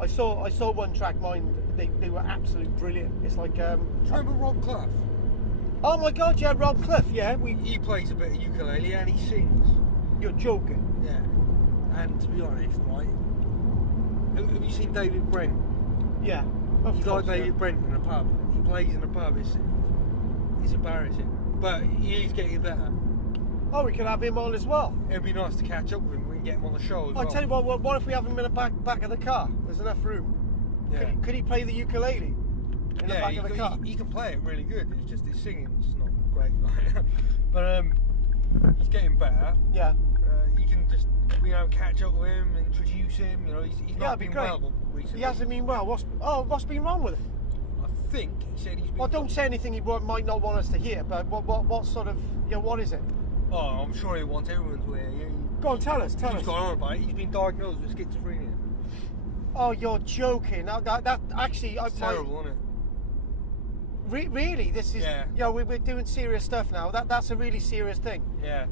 I saw One Track Mind. They were absolutely brilliant. It's like. Do you remember Rob Clough? Oh my God! Yeah, Rob Cliff. Yeah, He plays a bit of ukulele and he sings. You're joking. Yeah. And to be honest, right? Have you seen David Brent? Yeah. He's like David Brent in a pub. He plays in a pub. It's embarrassing, but he is getting better. Oh, we could have him on as well. It'd be nice to catch up with him. We can get him on the show as I well. tell you what if we have him in the back of the car? There's enough room. Yeah. Could he play the ukulele in the back of the car? He can play it really good. It's just his singing's not great. But he's getting better. Yeah. You can just catch up with him, introduce him. He's not been well recently. He hasn't been well. What's been wrong with him? I think he said he's been. Well, don't say anything he might not want us to hear. But what sort of what is it? Oh, I'm sure he wants everyone to hear. Go on, tell us. He's gone on about it. He's been diagnosed with schizophrenia. Oh, you're joking. Now, that actually, It's terrible, isn't it? Really, this is. Yeah. We're doing serious stuff now. That's a really serious thing. Yeah.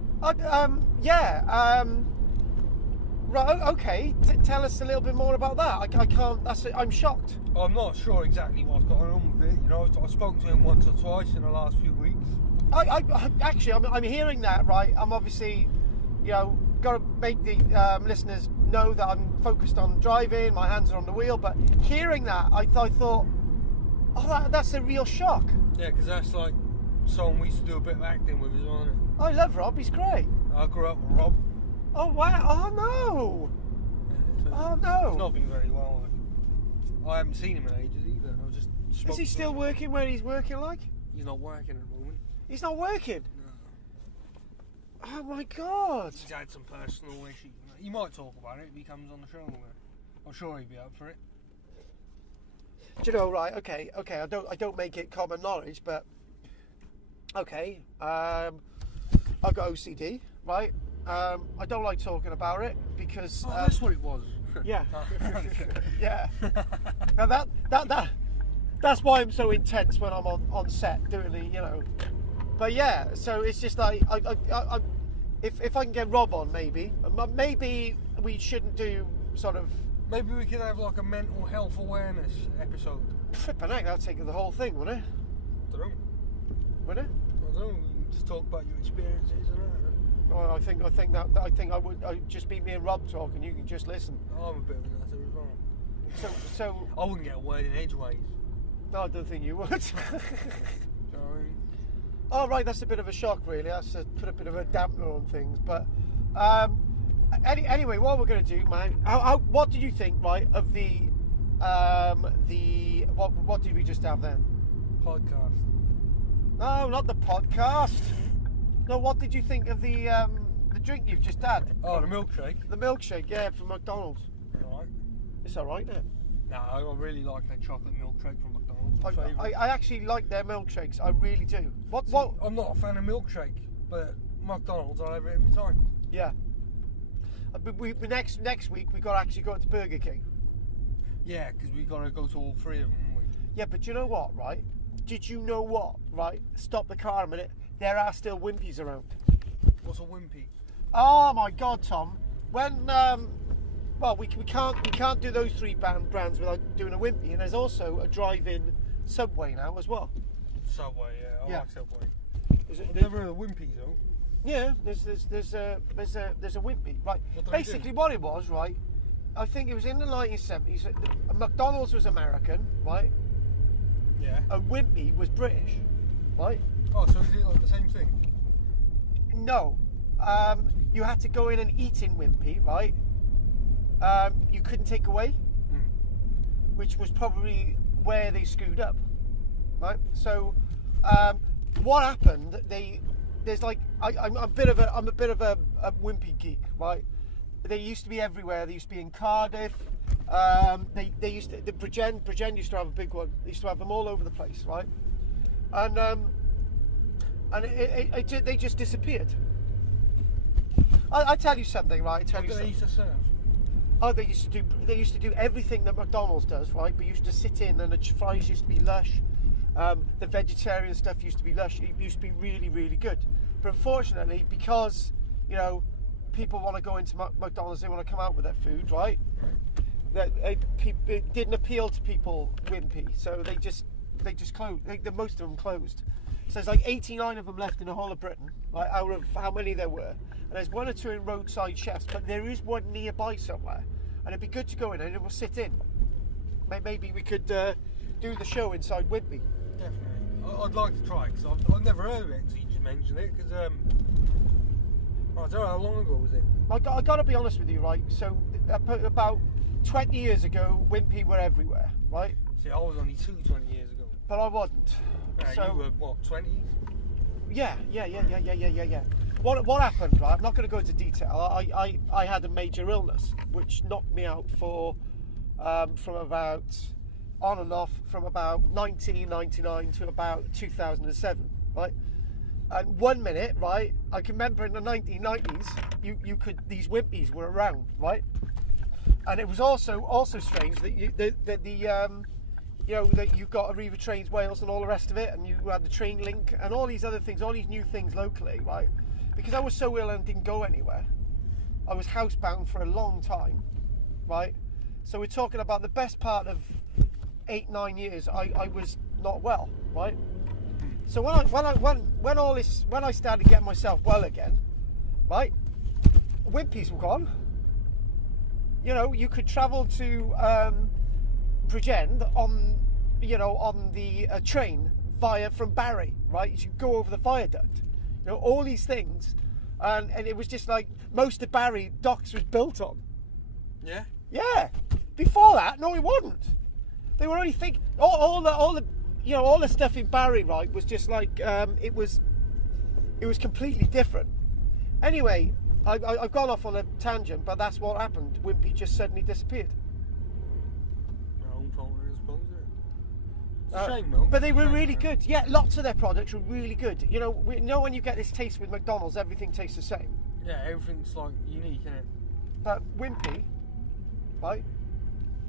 Right. Okay. Tell us a little bit more about that. I can't. I'm shocked. I'm not sure exactly what's going on with it. I've spoken to him once or twice in the last few weeks. I'm hearing that. Right. I'm obviously, got to make the listeners know that I'm focused on driving. My hands are on the wheel. But hearing that, I thought, oh, that's a real shock. Yeah, because that's like someone we used to do a bit of acting with as well, isn't it? I love Rob. He's great. I grew up with Rob. Oh wow! Oh no! Oh no! He's not been very well. I haven't seen him in ages either. I was just. Is he still working where he's working? Like? He's not working at the moment. He's not working. No. Oh my God! He's had some personal issues. He might talk about it if he comes on the show. I'm sure he'd be up for it. Do you know? Right? Okay. I don't make it common knowledge, but okay. I've got OCD, right? I don't like talking about it because. That's what it was. Yeah. Yeah. Now that's why I'm so intense when I'm on set doing the. But yeah, so it's just like I if I can get Rob on, maybe we shouldn't do sort of. Maybe we could have like a mental health awareness episode. Flipping heck, that'd take the whole thing, wouldn't it? I don't know. Wouldn't it? I don't know. We can just talk about your experiences and that. Oh, I think I'd just be me and Rob talking. You can just listen. I'm a bit of a nutter as well. So I wouldn't get a word in edgeways. no, I don't think you would. Do you know what I mean? Oh right, that's a bit of a shock, really. That's put a bit of a dampener on things. But anyway, what we're going to do, man? What did you think, right, of the what did we just have then? Podcast. No, not the podcast. No, what did you think of the drink you've just had? Oh, the milkshake. The milkshake, yeah, from McDonald's. Alright. It's all right, isn't it? No, I really like their chocolate milkshake from McDonald's. My favourite. I actually like their milkshakes. I really do. What? I'm not a fan of milkshake, but McDonald's I'll have it every time. Yeah. But next week we got to actually go to Burger King. Yeah, because we got to go to all three of them, haven't we? Yeah, but you know what, right? Did you know what, right? Stop the car a minute. There are still Wimpies around. What's a Wimpy? Oh my God, Tom. When well, we can't do those three brands without doing a Wimpy, and there's also a drive-in Subway now as well. Subway, yeah. I like Subway. I've never heard of Wimpies though. Yeah, there's a Wimpy, right? Basically, what it was, right? I think it was in the 1970s. McDonald's was American, right? Yeah. And Wimpy was British, right? Oh, so is it like the same thing? No. You had to go in and eat in Wimpy, right? You couldn't take away, which was probably where they screwed up, right? So, what happened? There's like I'm a bit of a Wimpy geek, right? They used to be everywhere. They used to be in Cardiff. They used to. The Bridgend used to have a big one. They used to have them all over the place, right? And they just disappeared. I tell you something, right? What do they used to serve? Oh, they used to do everything that McDonald's does, right? But you used to sit in, and the fries used to be lush. The vegetarian stuff used to be lush. It used to be really, really good. But unfortunately, because people want to go into McDonald's, they want to come out with their food, right? It didn't appeal to people, Wimpy, so they just closed. Most of them closed. So there's like 89 of them left in the whole of Britain, like out of how many there were. And there's one or two in roadside chefs, but there is one nearby somewhere. And it'd be good to go in and we'll sit in. Maybe we could do the show inside Wimpy. Definitely. I'd like to try because I've never heard of it until you just mentioned it. Because I don't know, how long ago was it? I got to be honest with you, right? So about 20 years ago, Wimpy were everywhere, right? See, I was only 20 years ago. But I wasn't. You were, what, 20s? Yeah. What happened, right? I'm not going to go into detail. I had a major illness, which knocked me out for from about on and off from about 1999 to about 2007, right? And 1 minute, right? I can remember in the 1990s, you could these Wimpies were around, right? And it was also strange that that you got Arriva Trains Wales and all the rest of it, and you had the train link and all these other things, all these new things locally, right? Because I was so ill and didn't go anywhere. I was housebound for a long time, right? So we're talking about the best part of 8-9 years. I was not well, right? So when I started getting myself well again, right? Wimpies were gone. You know, you could travel to Bridgend on the train from Barry, right? You go over the viaduct. You know, all these things, and it was just like most of Barry docks was built on. Yeah. Yeah. Before that, no, it wasn't. They were only thinking all the stuff in Barry, right, was just like it was completely different. Anyway, I've gone off on a tangent, but that's what happened. Wimpy just suddenly disappeared. My own fault, I suppose. It's a shame, though. But they were really good. Yeah, lots of their products were really good. You know, when you get this taste with McDonald's, everything tastes the same. Yeah, everything's like unique, isn't it? But Wimpy, right?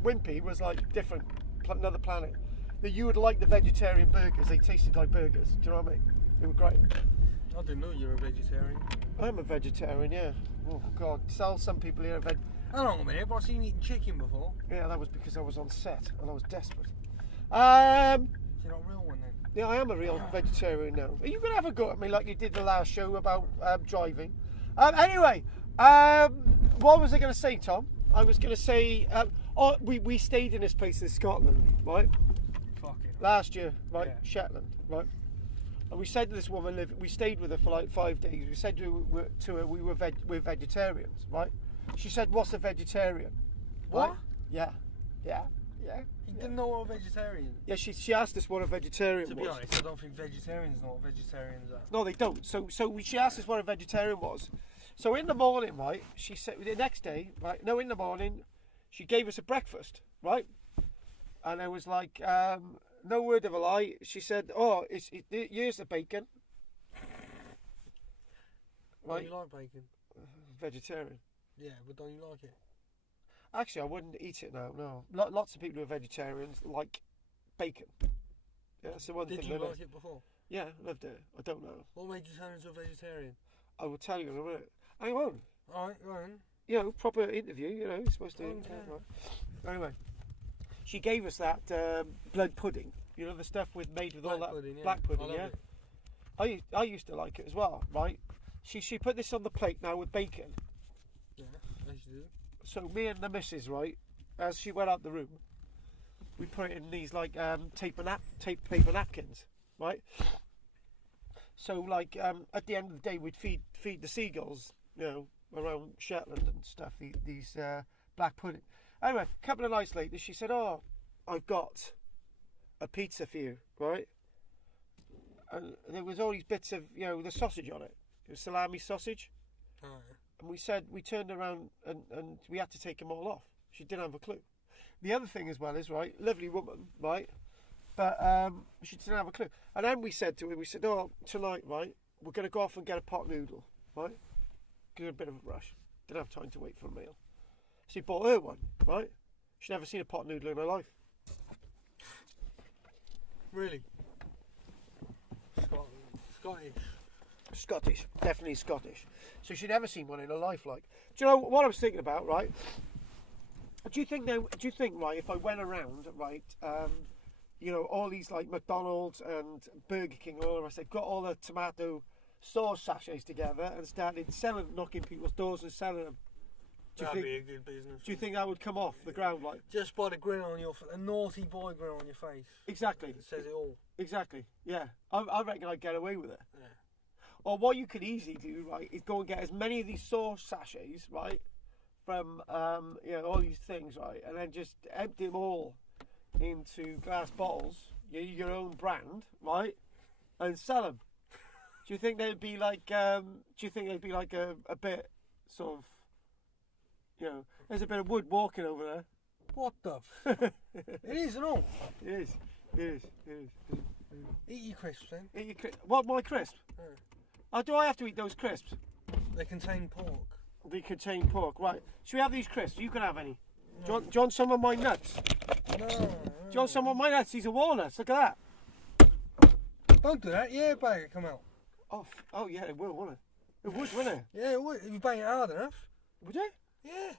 Wimpy was like different, another planet. That you would like the vegetarian burgers. They tasted like burgers. Do you know what I mean? They were great. I didn't know you were a vegetarian. I'm a vegetarian, yeah. Oh God, some people here are Hang on a minute, but I've seen you eating chicken before. Yeah, that was because I was on set and I was desperate. So you're not a real one then? Yeah, I am a real vegetarian now. Are you going to have a go at me like you did the last show about driving? Anyway, what was I going to say, Tom? I was going to say, we stayed in this place in Scotland, right? Fucking Last year, right? Yeah. Shetland, right? And we said to this woman, we stayed with her for like 5 days. We said to her we're vegetarians, right? She said, "What's a vegetarian?" What? Right? Yeah. You didn't know what a vegetarian is? Yeah, she asked us what a vegetarian To was. be honest, I don't think vegetarians know what vegetarians are. No, they don't. She asked us what a vegetarian was. So in the morning, right, she said, the next day, right, no, in the morning, she gave us a breakfast, right? And I was like, no word of a lie. She said, "Oh, here's the bacon." Right? Don't you like bacon? Vegetarian. Yeah, but don't you like it? Actually, I wouldn't eat it now. No, lots of people who are vegetarians like bacon. Yeah, that's the one Did thing. you they like love. it before? Yeah, loved it. I don't know. What made you turn into a vegetarian? I will tell you in a minute. Hang on. Alright, go on. You know, proper interview. You know, you're supposed to. Okay. Right. Anyway, she gave us that blood pudding. You know, the stuff made with all that pudding, yeah. black pudding. I Yeah. love it. I used to like it as well. Right. She put this on the plate now with bacon. Yeah, as you do. So me and the missus, right, as she went out the room, we put it in these like paper napkins, right? So like at the end of the day, we'd feed the seagulls, you know, around Shetland and stuff. These black pudding. Anyway, a couple of nights later, she said, "Oh, I've got a pizza for you, right?" And there was all these bits of, you know, the sausage on it. It was salami sausage. Alright. And we turned around and we had to take them all off. She didn't have a clue. The other thing as well is, right, lovely woman, right, but she didn't have a clue. And then we said to her, "Oh, tonight, right, we're going to go off and get a pot noodle, right? Give her a bit of a rush. Didn't have time to wait for a meal." So we bought her one, right? She'd never seen a pot noodle in her life. Really? Scottish, definitely Scottish. So she'd never seen one in her life. Like, do you know what I was thinking about? Right? Do you think right? If I went around, right, you know, all these like McDonald's and Burger King and all the rest, they've got all the tomato sauce sachets together and started knocking people's doors and selling them. That'd be a good business. Do you think that would come off the ground like? Just by the grin on your a naughty boy grin on your face. Exactly. It says it all. Exactly. Yeah. I reckon I'd get away with it. Yeah. Or what you could easily do, right, is go and get as many of these sauce sachets, right, from all these things, right, and then just empty them all into glass bottles, your own brand, right, and sell them. Do you think they'd be like? A bit sort of, there's a bit of wood walking over there. What the? It is, isn't it? It is. Eat your crisps then. Eat your what? My crisp? Yeah. Oh, do I have to eat those crisps? They contain pork. They contain pork, right? Should we have these crisps? You can have any. No. Do you want some of my nuts? No. Do you want some of my nuts? These are walnuts. Look at that. Don't do that. Yeah, bang it come out. Oh yeah, it will, won't it? It would, wouldn't it? Yeah, it would. If you bang it hard enough. Would it? Yeah.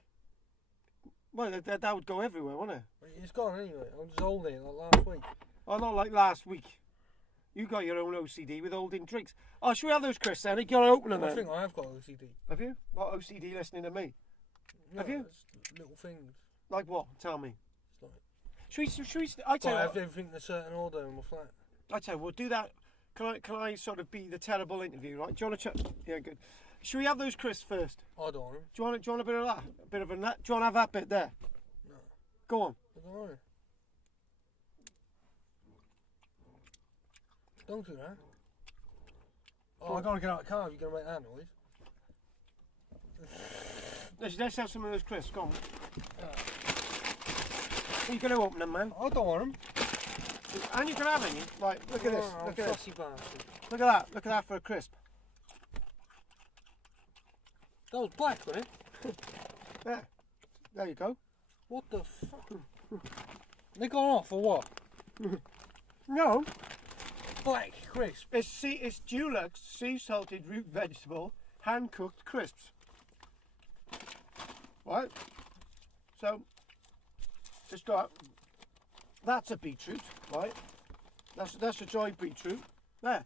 Well, that would go everywhere, wouldn't it? It's gone anyway. I'm just holding it like last week. Oh, not like last week. You got your own OCD with holding drinks. Oh, should we have those crisps then? You got to open them I then. think I have got OCD. Have you? What OCD listening to me? No, Have you? It's little things. Like what? Tell me. It's like, Should we? I tell I you have what. everything in a certain order in my flat. I tell you, we'll do that. Can I sort of be the terrible interview, right? Do you want to check? Yeah, good. Should we have those crisps first? I don't want them. Do you want a bit of that? A bit of a nut? Do you want to have that bit there? No. Go on. I don't want it. Don't do that. Oh, I gotta get out of the car if you're gonna make that noise. Let's have some of those crisps. Go on. Are you going to open them, man? I don't want them. And you can have any. Right, look at this. Look at fussy this. bastard. Look at that. Look at that for a crisp. That was black, wasn't it? There you go. What the fuck? They gone off or what? No. Black crisp. It's Dulux sea salted root vegetable hand cooked crisps. Right. So it's got that's a beetroot, right? That's a dried beetroot. There.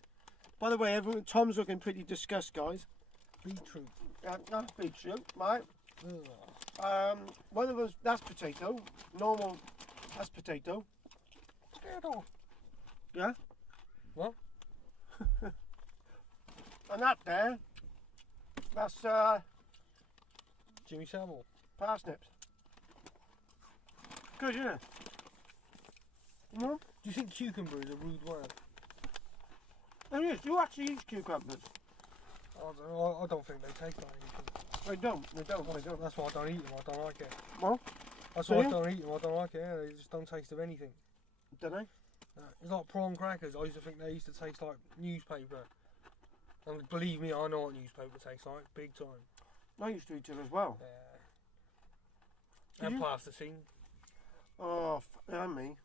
By the way, Tom's looking pretty disgusted, guys. Beetroot. That's beetroot, right? Ugh. One of those that's potato. Normal. That's potato. Potato. Yeah. What? And that there. That's Jimmy Savile. parsnips. Good, isn't it? Do you think cucumber is a rude word? It is. You actually eat cucumbers. I don't think they taste like anything. They don't. That's why I don't eat them. I don't like it. Well, That's do why you? I don't eat them. I don't like it. Yeah, they just don't taste of anything. don't they? It's like prawn crackers. I used to think they used to taste like newspaper. And believe me, I know what newspaper tastes like. Big time. I used to eat it as well. And you? plasticine. Oh, and me.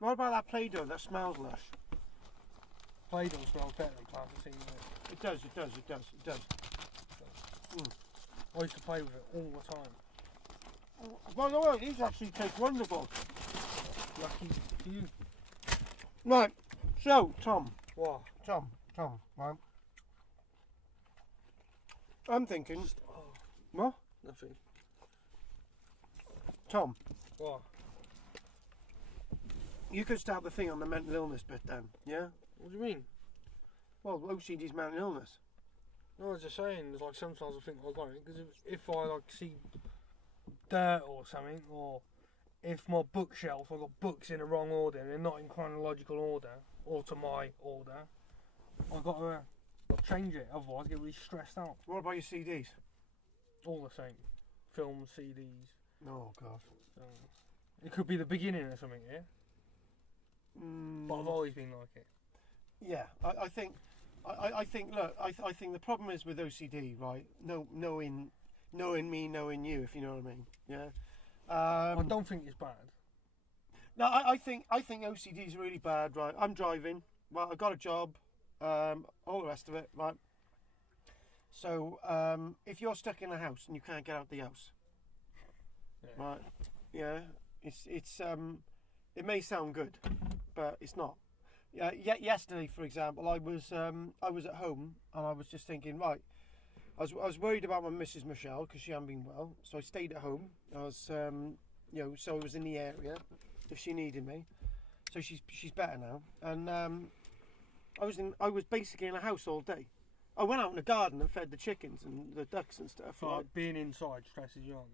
What about that Play-Doh that smells lush? Play-Doh smells better than plasticine. It does. I used to play with it all the time. By the way, these actually taste wonderful. Lucky for you. Right, so, Tom, What? right. I'm thinking, Oh, what? nothing. Tom, What? you could start the thing on the mental illness bit then, yeah? What do you mean? Well, OCD's mental illness. No, I was just saying, it's like sometimes I think I got it, because if I like see dirt or something, or if my bookshelf, I've got books in the wrong order, and they're not in chronological order, or to my order, I've got to change it, otherwise I get really stressed out. What about your CDs? All the same. Films, CDs. Oh, God. It could be the beginning or something, yeah? But I've always been like it. Yeah, I think, look, I think the problem is with OCD, right? Knowing me, knowing you, if you know what I mean. Yeah. I don't think it's bad. No, I think OCD is really bad, right? I'm driving. Well, I got a job. All the rest of it, right? So, if you're stuck in a house and you can't get out the house, Yeah. right? Yeah, it's it may sound good, but it's not. Yeah, yesterday, for example, I was at home and I was just thinking, right. I was worried about my Mrs. Michelle because she hadn't been well, so I stayed at home. I was, so I was in the area if she needed me. So she's better now, and I was basically in a house all day, I went out in the garden and fed the chickens and the ducks and stuff. So right? like being inside stresses you out,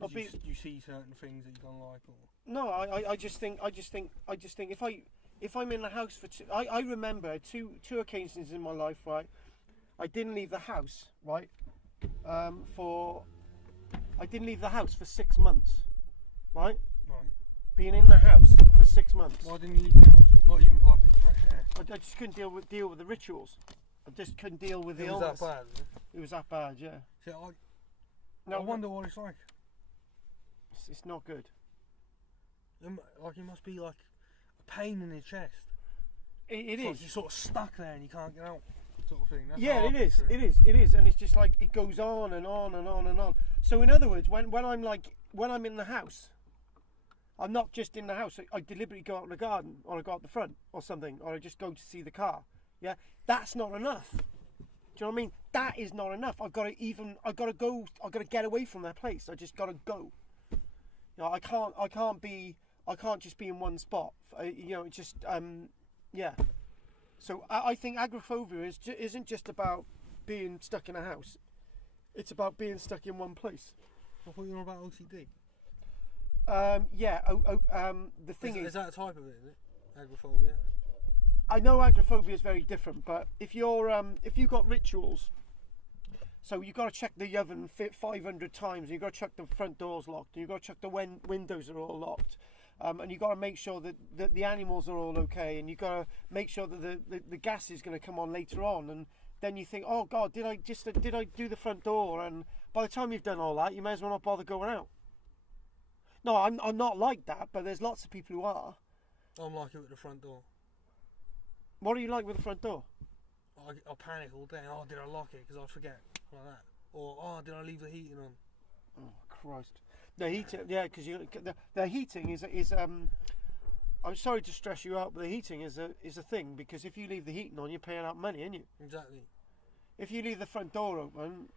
I'll because you see certain things that you don't like. Or No, I just think if I'm in the house for I remember two occasions in my life, right? I didn't leave the house, right? I didn't leave the house for 6 months, right? right. Being in the house for 6 months. Why didn't you leave the house? Not even for like the fresh air. I just couldn't deal with the rituals. I just couldn't deal with the It was illness. that bad. Is it? It was that bad, yeah. See, No, I wonder what it's like. it's not good. Like it must be like a pain in the chest. It It's like is. you're sort of stuck there and you can't get out, sort of thing. That's Yeah, how I it is. picture It is, and it's just like it goes on and on and on and on. So in other words, when I'm in the house, I'm not just in the house. I deliberately go out in the garden, or I go out the front, or something, or I just go to see the car. Yeah, that's not enough. Do you know what I mean? That is not enough. I've got to go. I've got to get away from that place. I just got to go. You know, I can't just be in one spot. It's just yeah. So I think agoraphobia isn't just about being stuck in a house. It's about being stuck in one place. I thought you were about OCD. Yeah. The thing Is that a type of it? Is it agoraphobia? I know agoraphobia is very different, but if you've got rituals, so you've got to check the oven 500 times, and you've got to check the front doors locked, and you've got to check the windows are all locked, and you've got to make sure that the animals are all okay, and you've got to make sure that the gas is going to come on later on, and then you think, oh God, did I do the front door? And by the time you've done all that, you may as well not bother going out. No, I'm not like that, but there's lots of people who are. I'm like it with the front door. What are you like with the front door? I panic all day. Oh, did I lock it? Because I forget like that. Or oh, did I leave the heating on? Oh Christ! The heating, yeah, because the heating is I'm sorry to stress you out, but the heating is a thing, because if you leave the heating on, you're paying out money, aren't you? Exactly. If you leave the front door open,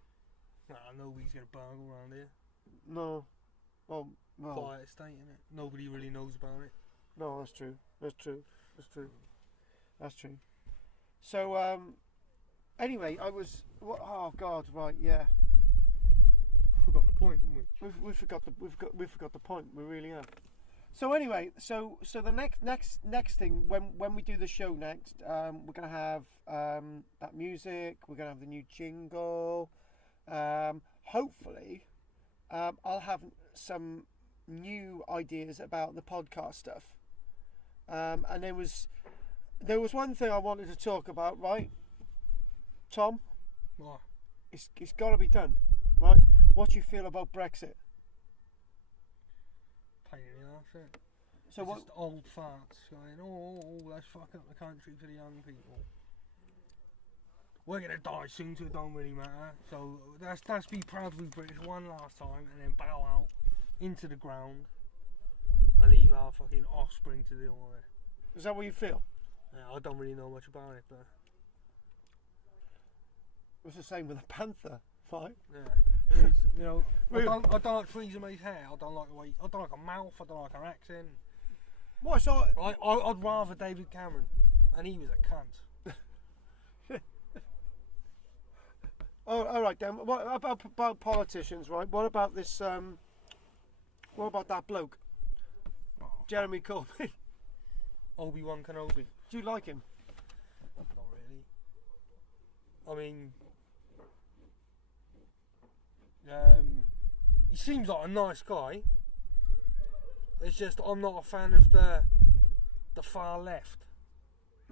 nobody's gonna burgle around here. no, well, Quiet estate, innit? Nobody really knows about it. no, that's true. So anyway, oh God, right, yeah. Forgot the point, didn't we? We've forgot the point. We really have. So anyway, so the next thing when we do the show next, we're gonna have that music. We're gonna have the new jingle. Hopefully, I'll have some new ideas about the podcast stuff. And there was one thing I wanted to talk about, right, Tom? What? It's got to be done, right? What do you feel about Brexit? Pain in the arse, innit? So It's what? just old farts going, oh, let's fuck up the country for the young people. We're gonna die soon, so it don't really matter. So let's be proud to be British one last time, and then bow out into the ground and leave our fucking offspring to deal with it. Is that what you feel? Yeah, I don't really know much about it, but It's the same with the Panther, right? yeah, it is. You know, I don't like Theresa May's hair. I don't like the way. I don't like her mouth. I don't like her accent. What? So I'd rather David Cameron, and he was a cunt. oh, all right then. What about politicians, right? What about this? What about that bloke, Jeremy Corbyn? Obi-Wan Kenobi. Do you like him? Not really. I mean, he seems like a nice guy. It's just I'm not a fan of the far left.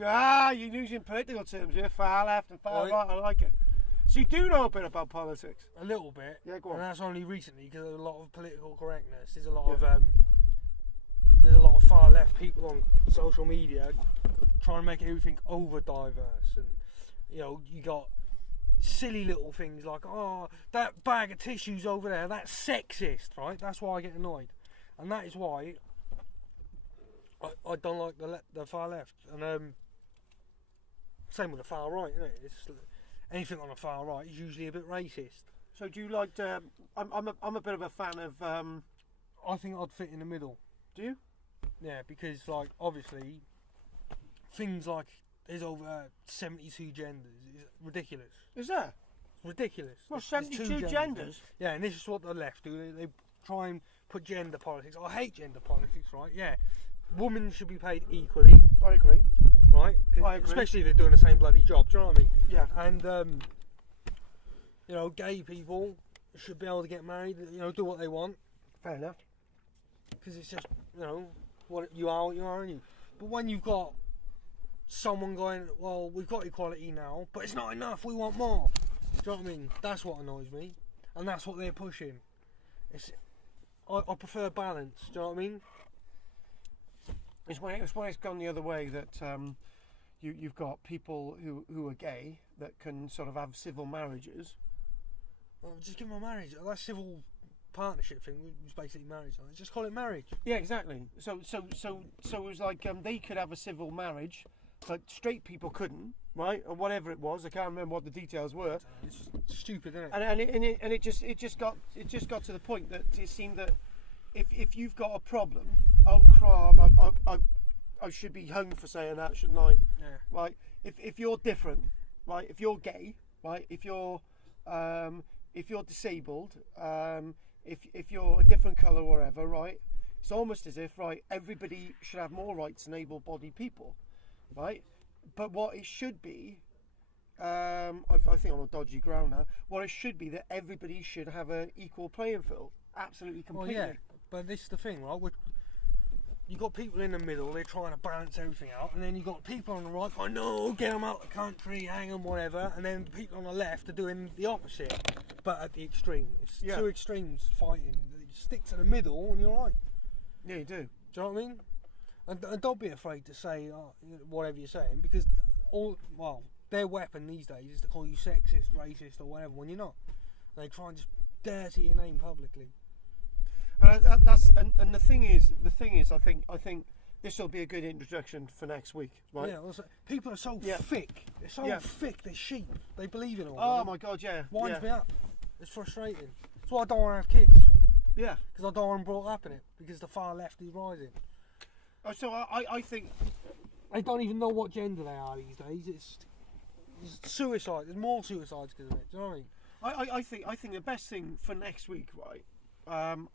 Ah, you're using political terms here, far left and far right. I like it. So you do know a bit about politics? A little bit. Yeah, go on. And that's only recently because of a lot of political correctness. There's a lot of far left people on social media trying to make everything over diverse, and you got silly little things like, oh, that bag of tissues over there, that's sexist, right? That's why I get annoyed, and that is why I don't like the far left, and same with the far right, isn't it? It's anything on the far right is usually a bit racist. So do you like? I'm a bit of a fan of. I think I'd fit in the middle. Do you? Yeah, because like obviously things like there's over 72 genders. It's ridiculous. Is there? Ridiculous. Well, There's 72 genders? Yeah, and this is what the left do. They try and put gender politics. I hate gender politics, right? Yeah. Women should be paid equally, I agree. right? I agree. Especially if they're doing the same bloody job, do you know what I mean? Yeah. And, you know, gay people should be able to get married, you know, do what they want. Fair enough. Because it's just, you know, what you are, aren't you? But when you've got someone going, well, we've got equality now, but it's not enough, we want more. Do you know what I mean? That's what annoys me. And that's what they're pushing. I prefer balance, do you know what I mean? It's when it's gone the other way that you've got people who are gay that can sort of have civil marriages. Well, just give them a marriage. That civil partnership thing was basically marriage. Just call it marriage. Yeah, exactly. So it was like they could have a civil marriage, but straight people couldn't, right? Or whatever it was. I can't remember what the details were. It's just stupid, isn't it? And it just got to the point that it seemed that if you've got a problem, oh crap, I should be hung for saying that, shouldn't I? Yeah. Right. If you're different, right? If you're gay, right? If you're disabled, if you're a different colour or whatever, right? It's almost as if, right, everybody should have more rights than able-bodied people, right? But what it should be, I think I'm on dodgy ground now. What it should be that everybody should have an equal playing field, absolutely, completely. Well, yeah, but this is the thing, right? You've got people in the middle, they're trying to balance everything out, and then you've got people on the right going, no, get them out of the country, hang them, whatever, and then the people on the left are doing the opposite, but at the extreme. It's two extremes fighting. You stick to the middle and you're right. Yeah, you do. Do you know what I mean? And don't be afraid to say whatever you're saying, because their weapon these days is to call you sexist, racist, or whatever when you're not. And they try and just dirty your name publicly. And the thing is, I think this will be a good introduction for next week, right? Yeah. Also, people are so thick. They're so thick. They're sheep. They believe in all. Oh my God, yeah. Winds me up. It's frustrating. That's why I don't want to have kids. Yeah. Because I don't want them brought up in it. Because the far left is rising. So I think they don't even know what gender they are these days. It's suicide. There's more suicides because of it. Do you know what I mean? I think the best thing for next week, right?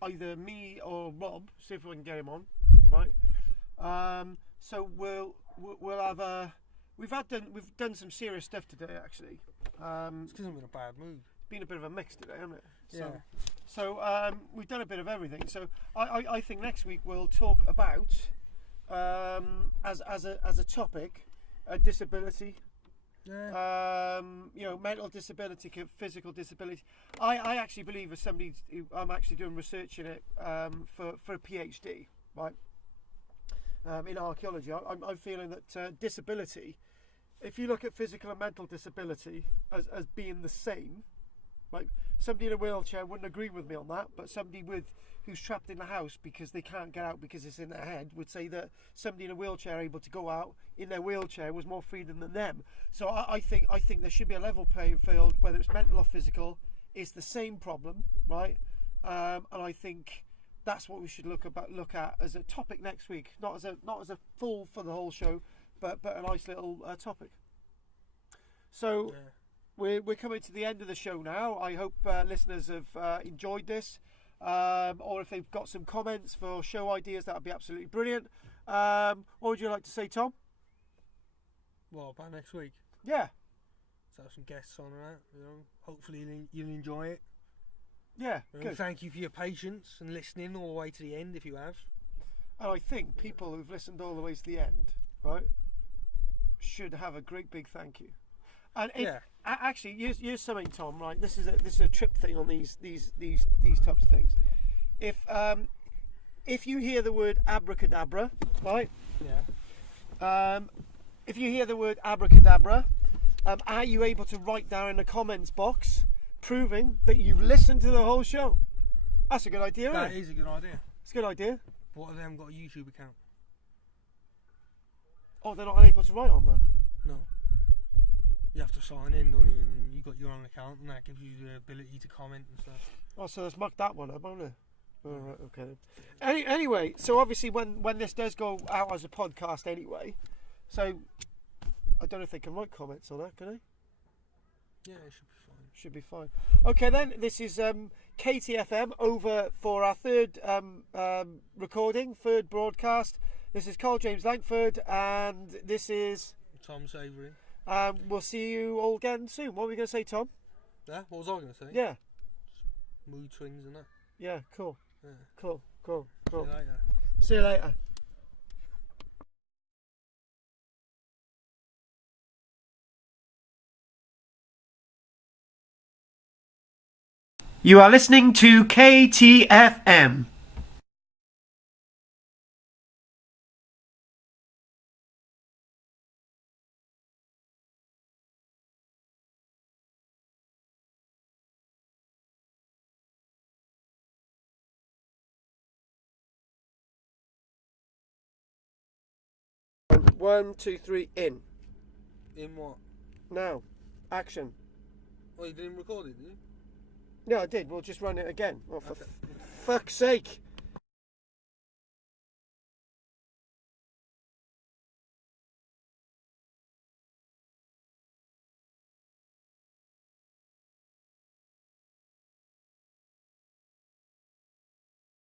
Either me or Rob, see if we can get him on, right? So we'll have we've done some serious stuff today actually. It's because I'm in a bad mood. It's been a bit of a mix today, hasn't it? Yeah. So we've done a bit of everything. So I think next week we'll talk about as a topic, disability. Yeah. Mental disability, physical disability. I actually believe, as somebody I'm actually doing research in it for a PhD, right? In archaeology, I'm feeling that disability, if you look at physical and mental disability as being the same, like somebody in a wheelchair wouldn't agree with me on that, but somebody who's trapped in the house because they can't get out because it's in their head would say that somebody in a wheelchair able to go out in their wheelchair was more freedom than them. So I think there should be a level playing field, whether it's mental or physical. It's the same problem, right? And I think that's what we should look at as a topic next week, not as a full for the whole show, but a nice little topic. So. Yeah. We're coming to the end of the show now. I hope listeners have enjoyed this, or if they've got some comments for show ideas, that would be absolutely brilliant. What would you like to say, Tom? Well, about next week. Yeah. So have some guests on that. Hopefully you'll enjoy it. Yeah. Good. Thank you for your patience and listening all the way to the end, if you have. And I think people who've listened all the way to the end, right, should have a great big thank you. And actually, here's something, Tom. Right, this is a trip thing on these types of things. If you hear the word abracadabra, right? Yeah. If you hear the word abracadabra, are you able to write down in the comments box proving that you've listened to the whole show? That's a good idea, isn't it? That is a good idea. It's a good idea. What if they haven't got a YouTube account? Oh, they're not able to write on there? No. You have to sign in, don't you? And you got your own account, and that gives you the ability to comment and stuff. Oh, so let's mark that one up, won't it? All right, okay. Anyway, so obviously when this does go out as a podcast anyway, so I don't know if they can write comments on that, can they? Yeah, it should be fine. Should be fine. Okay then, this is KTFM over for our third recording, third broadcast. This is Karl-James Langford, and this is Tom Savery. we'll see you all again soon. What were we going to say, Tom? Yeah, what was I going to say? Yeah. Mood swings and that. Yeah, cool. Yeah. Cool. See you later. See you later. You are listening to KTFM. One, two, three, in. In what? Now. Action. Oh, you didn't record it, did you? Yeah, I did. We'll just run it again. Oh, for Okay. fuck's sake.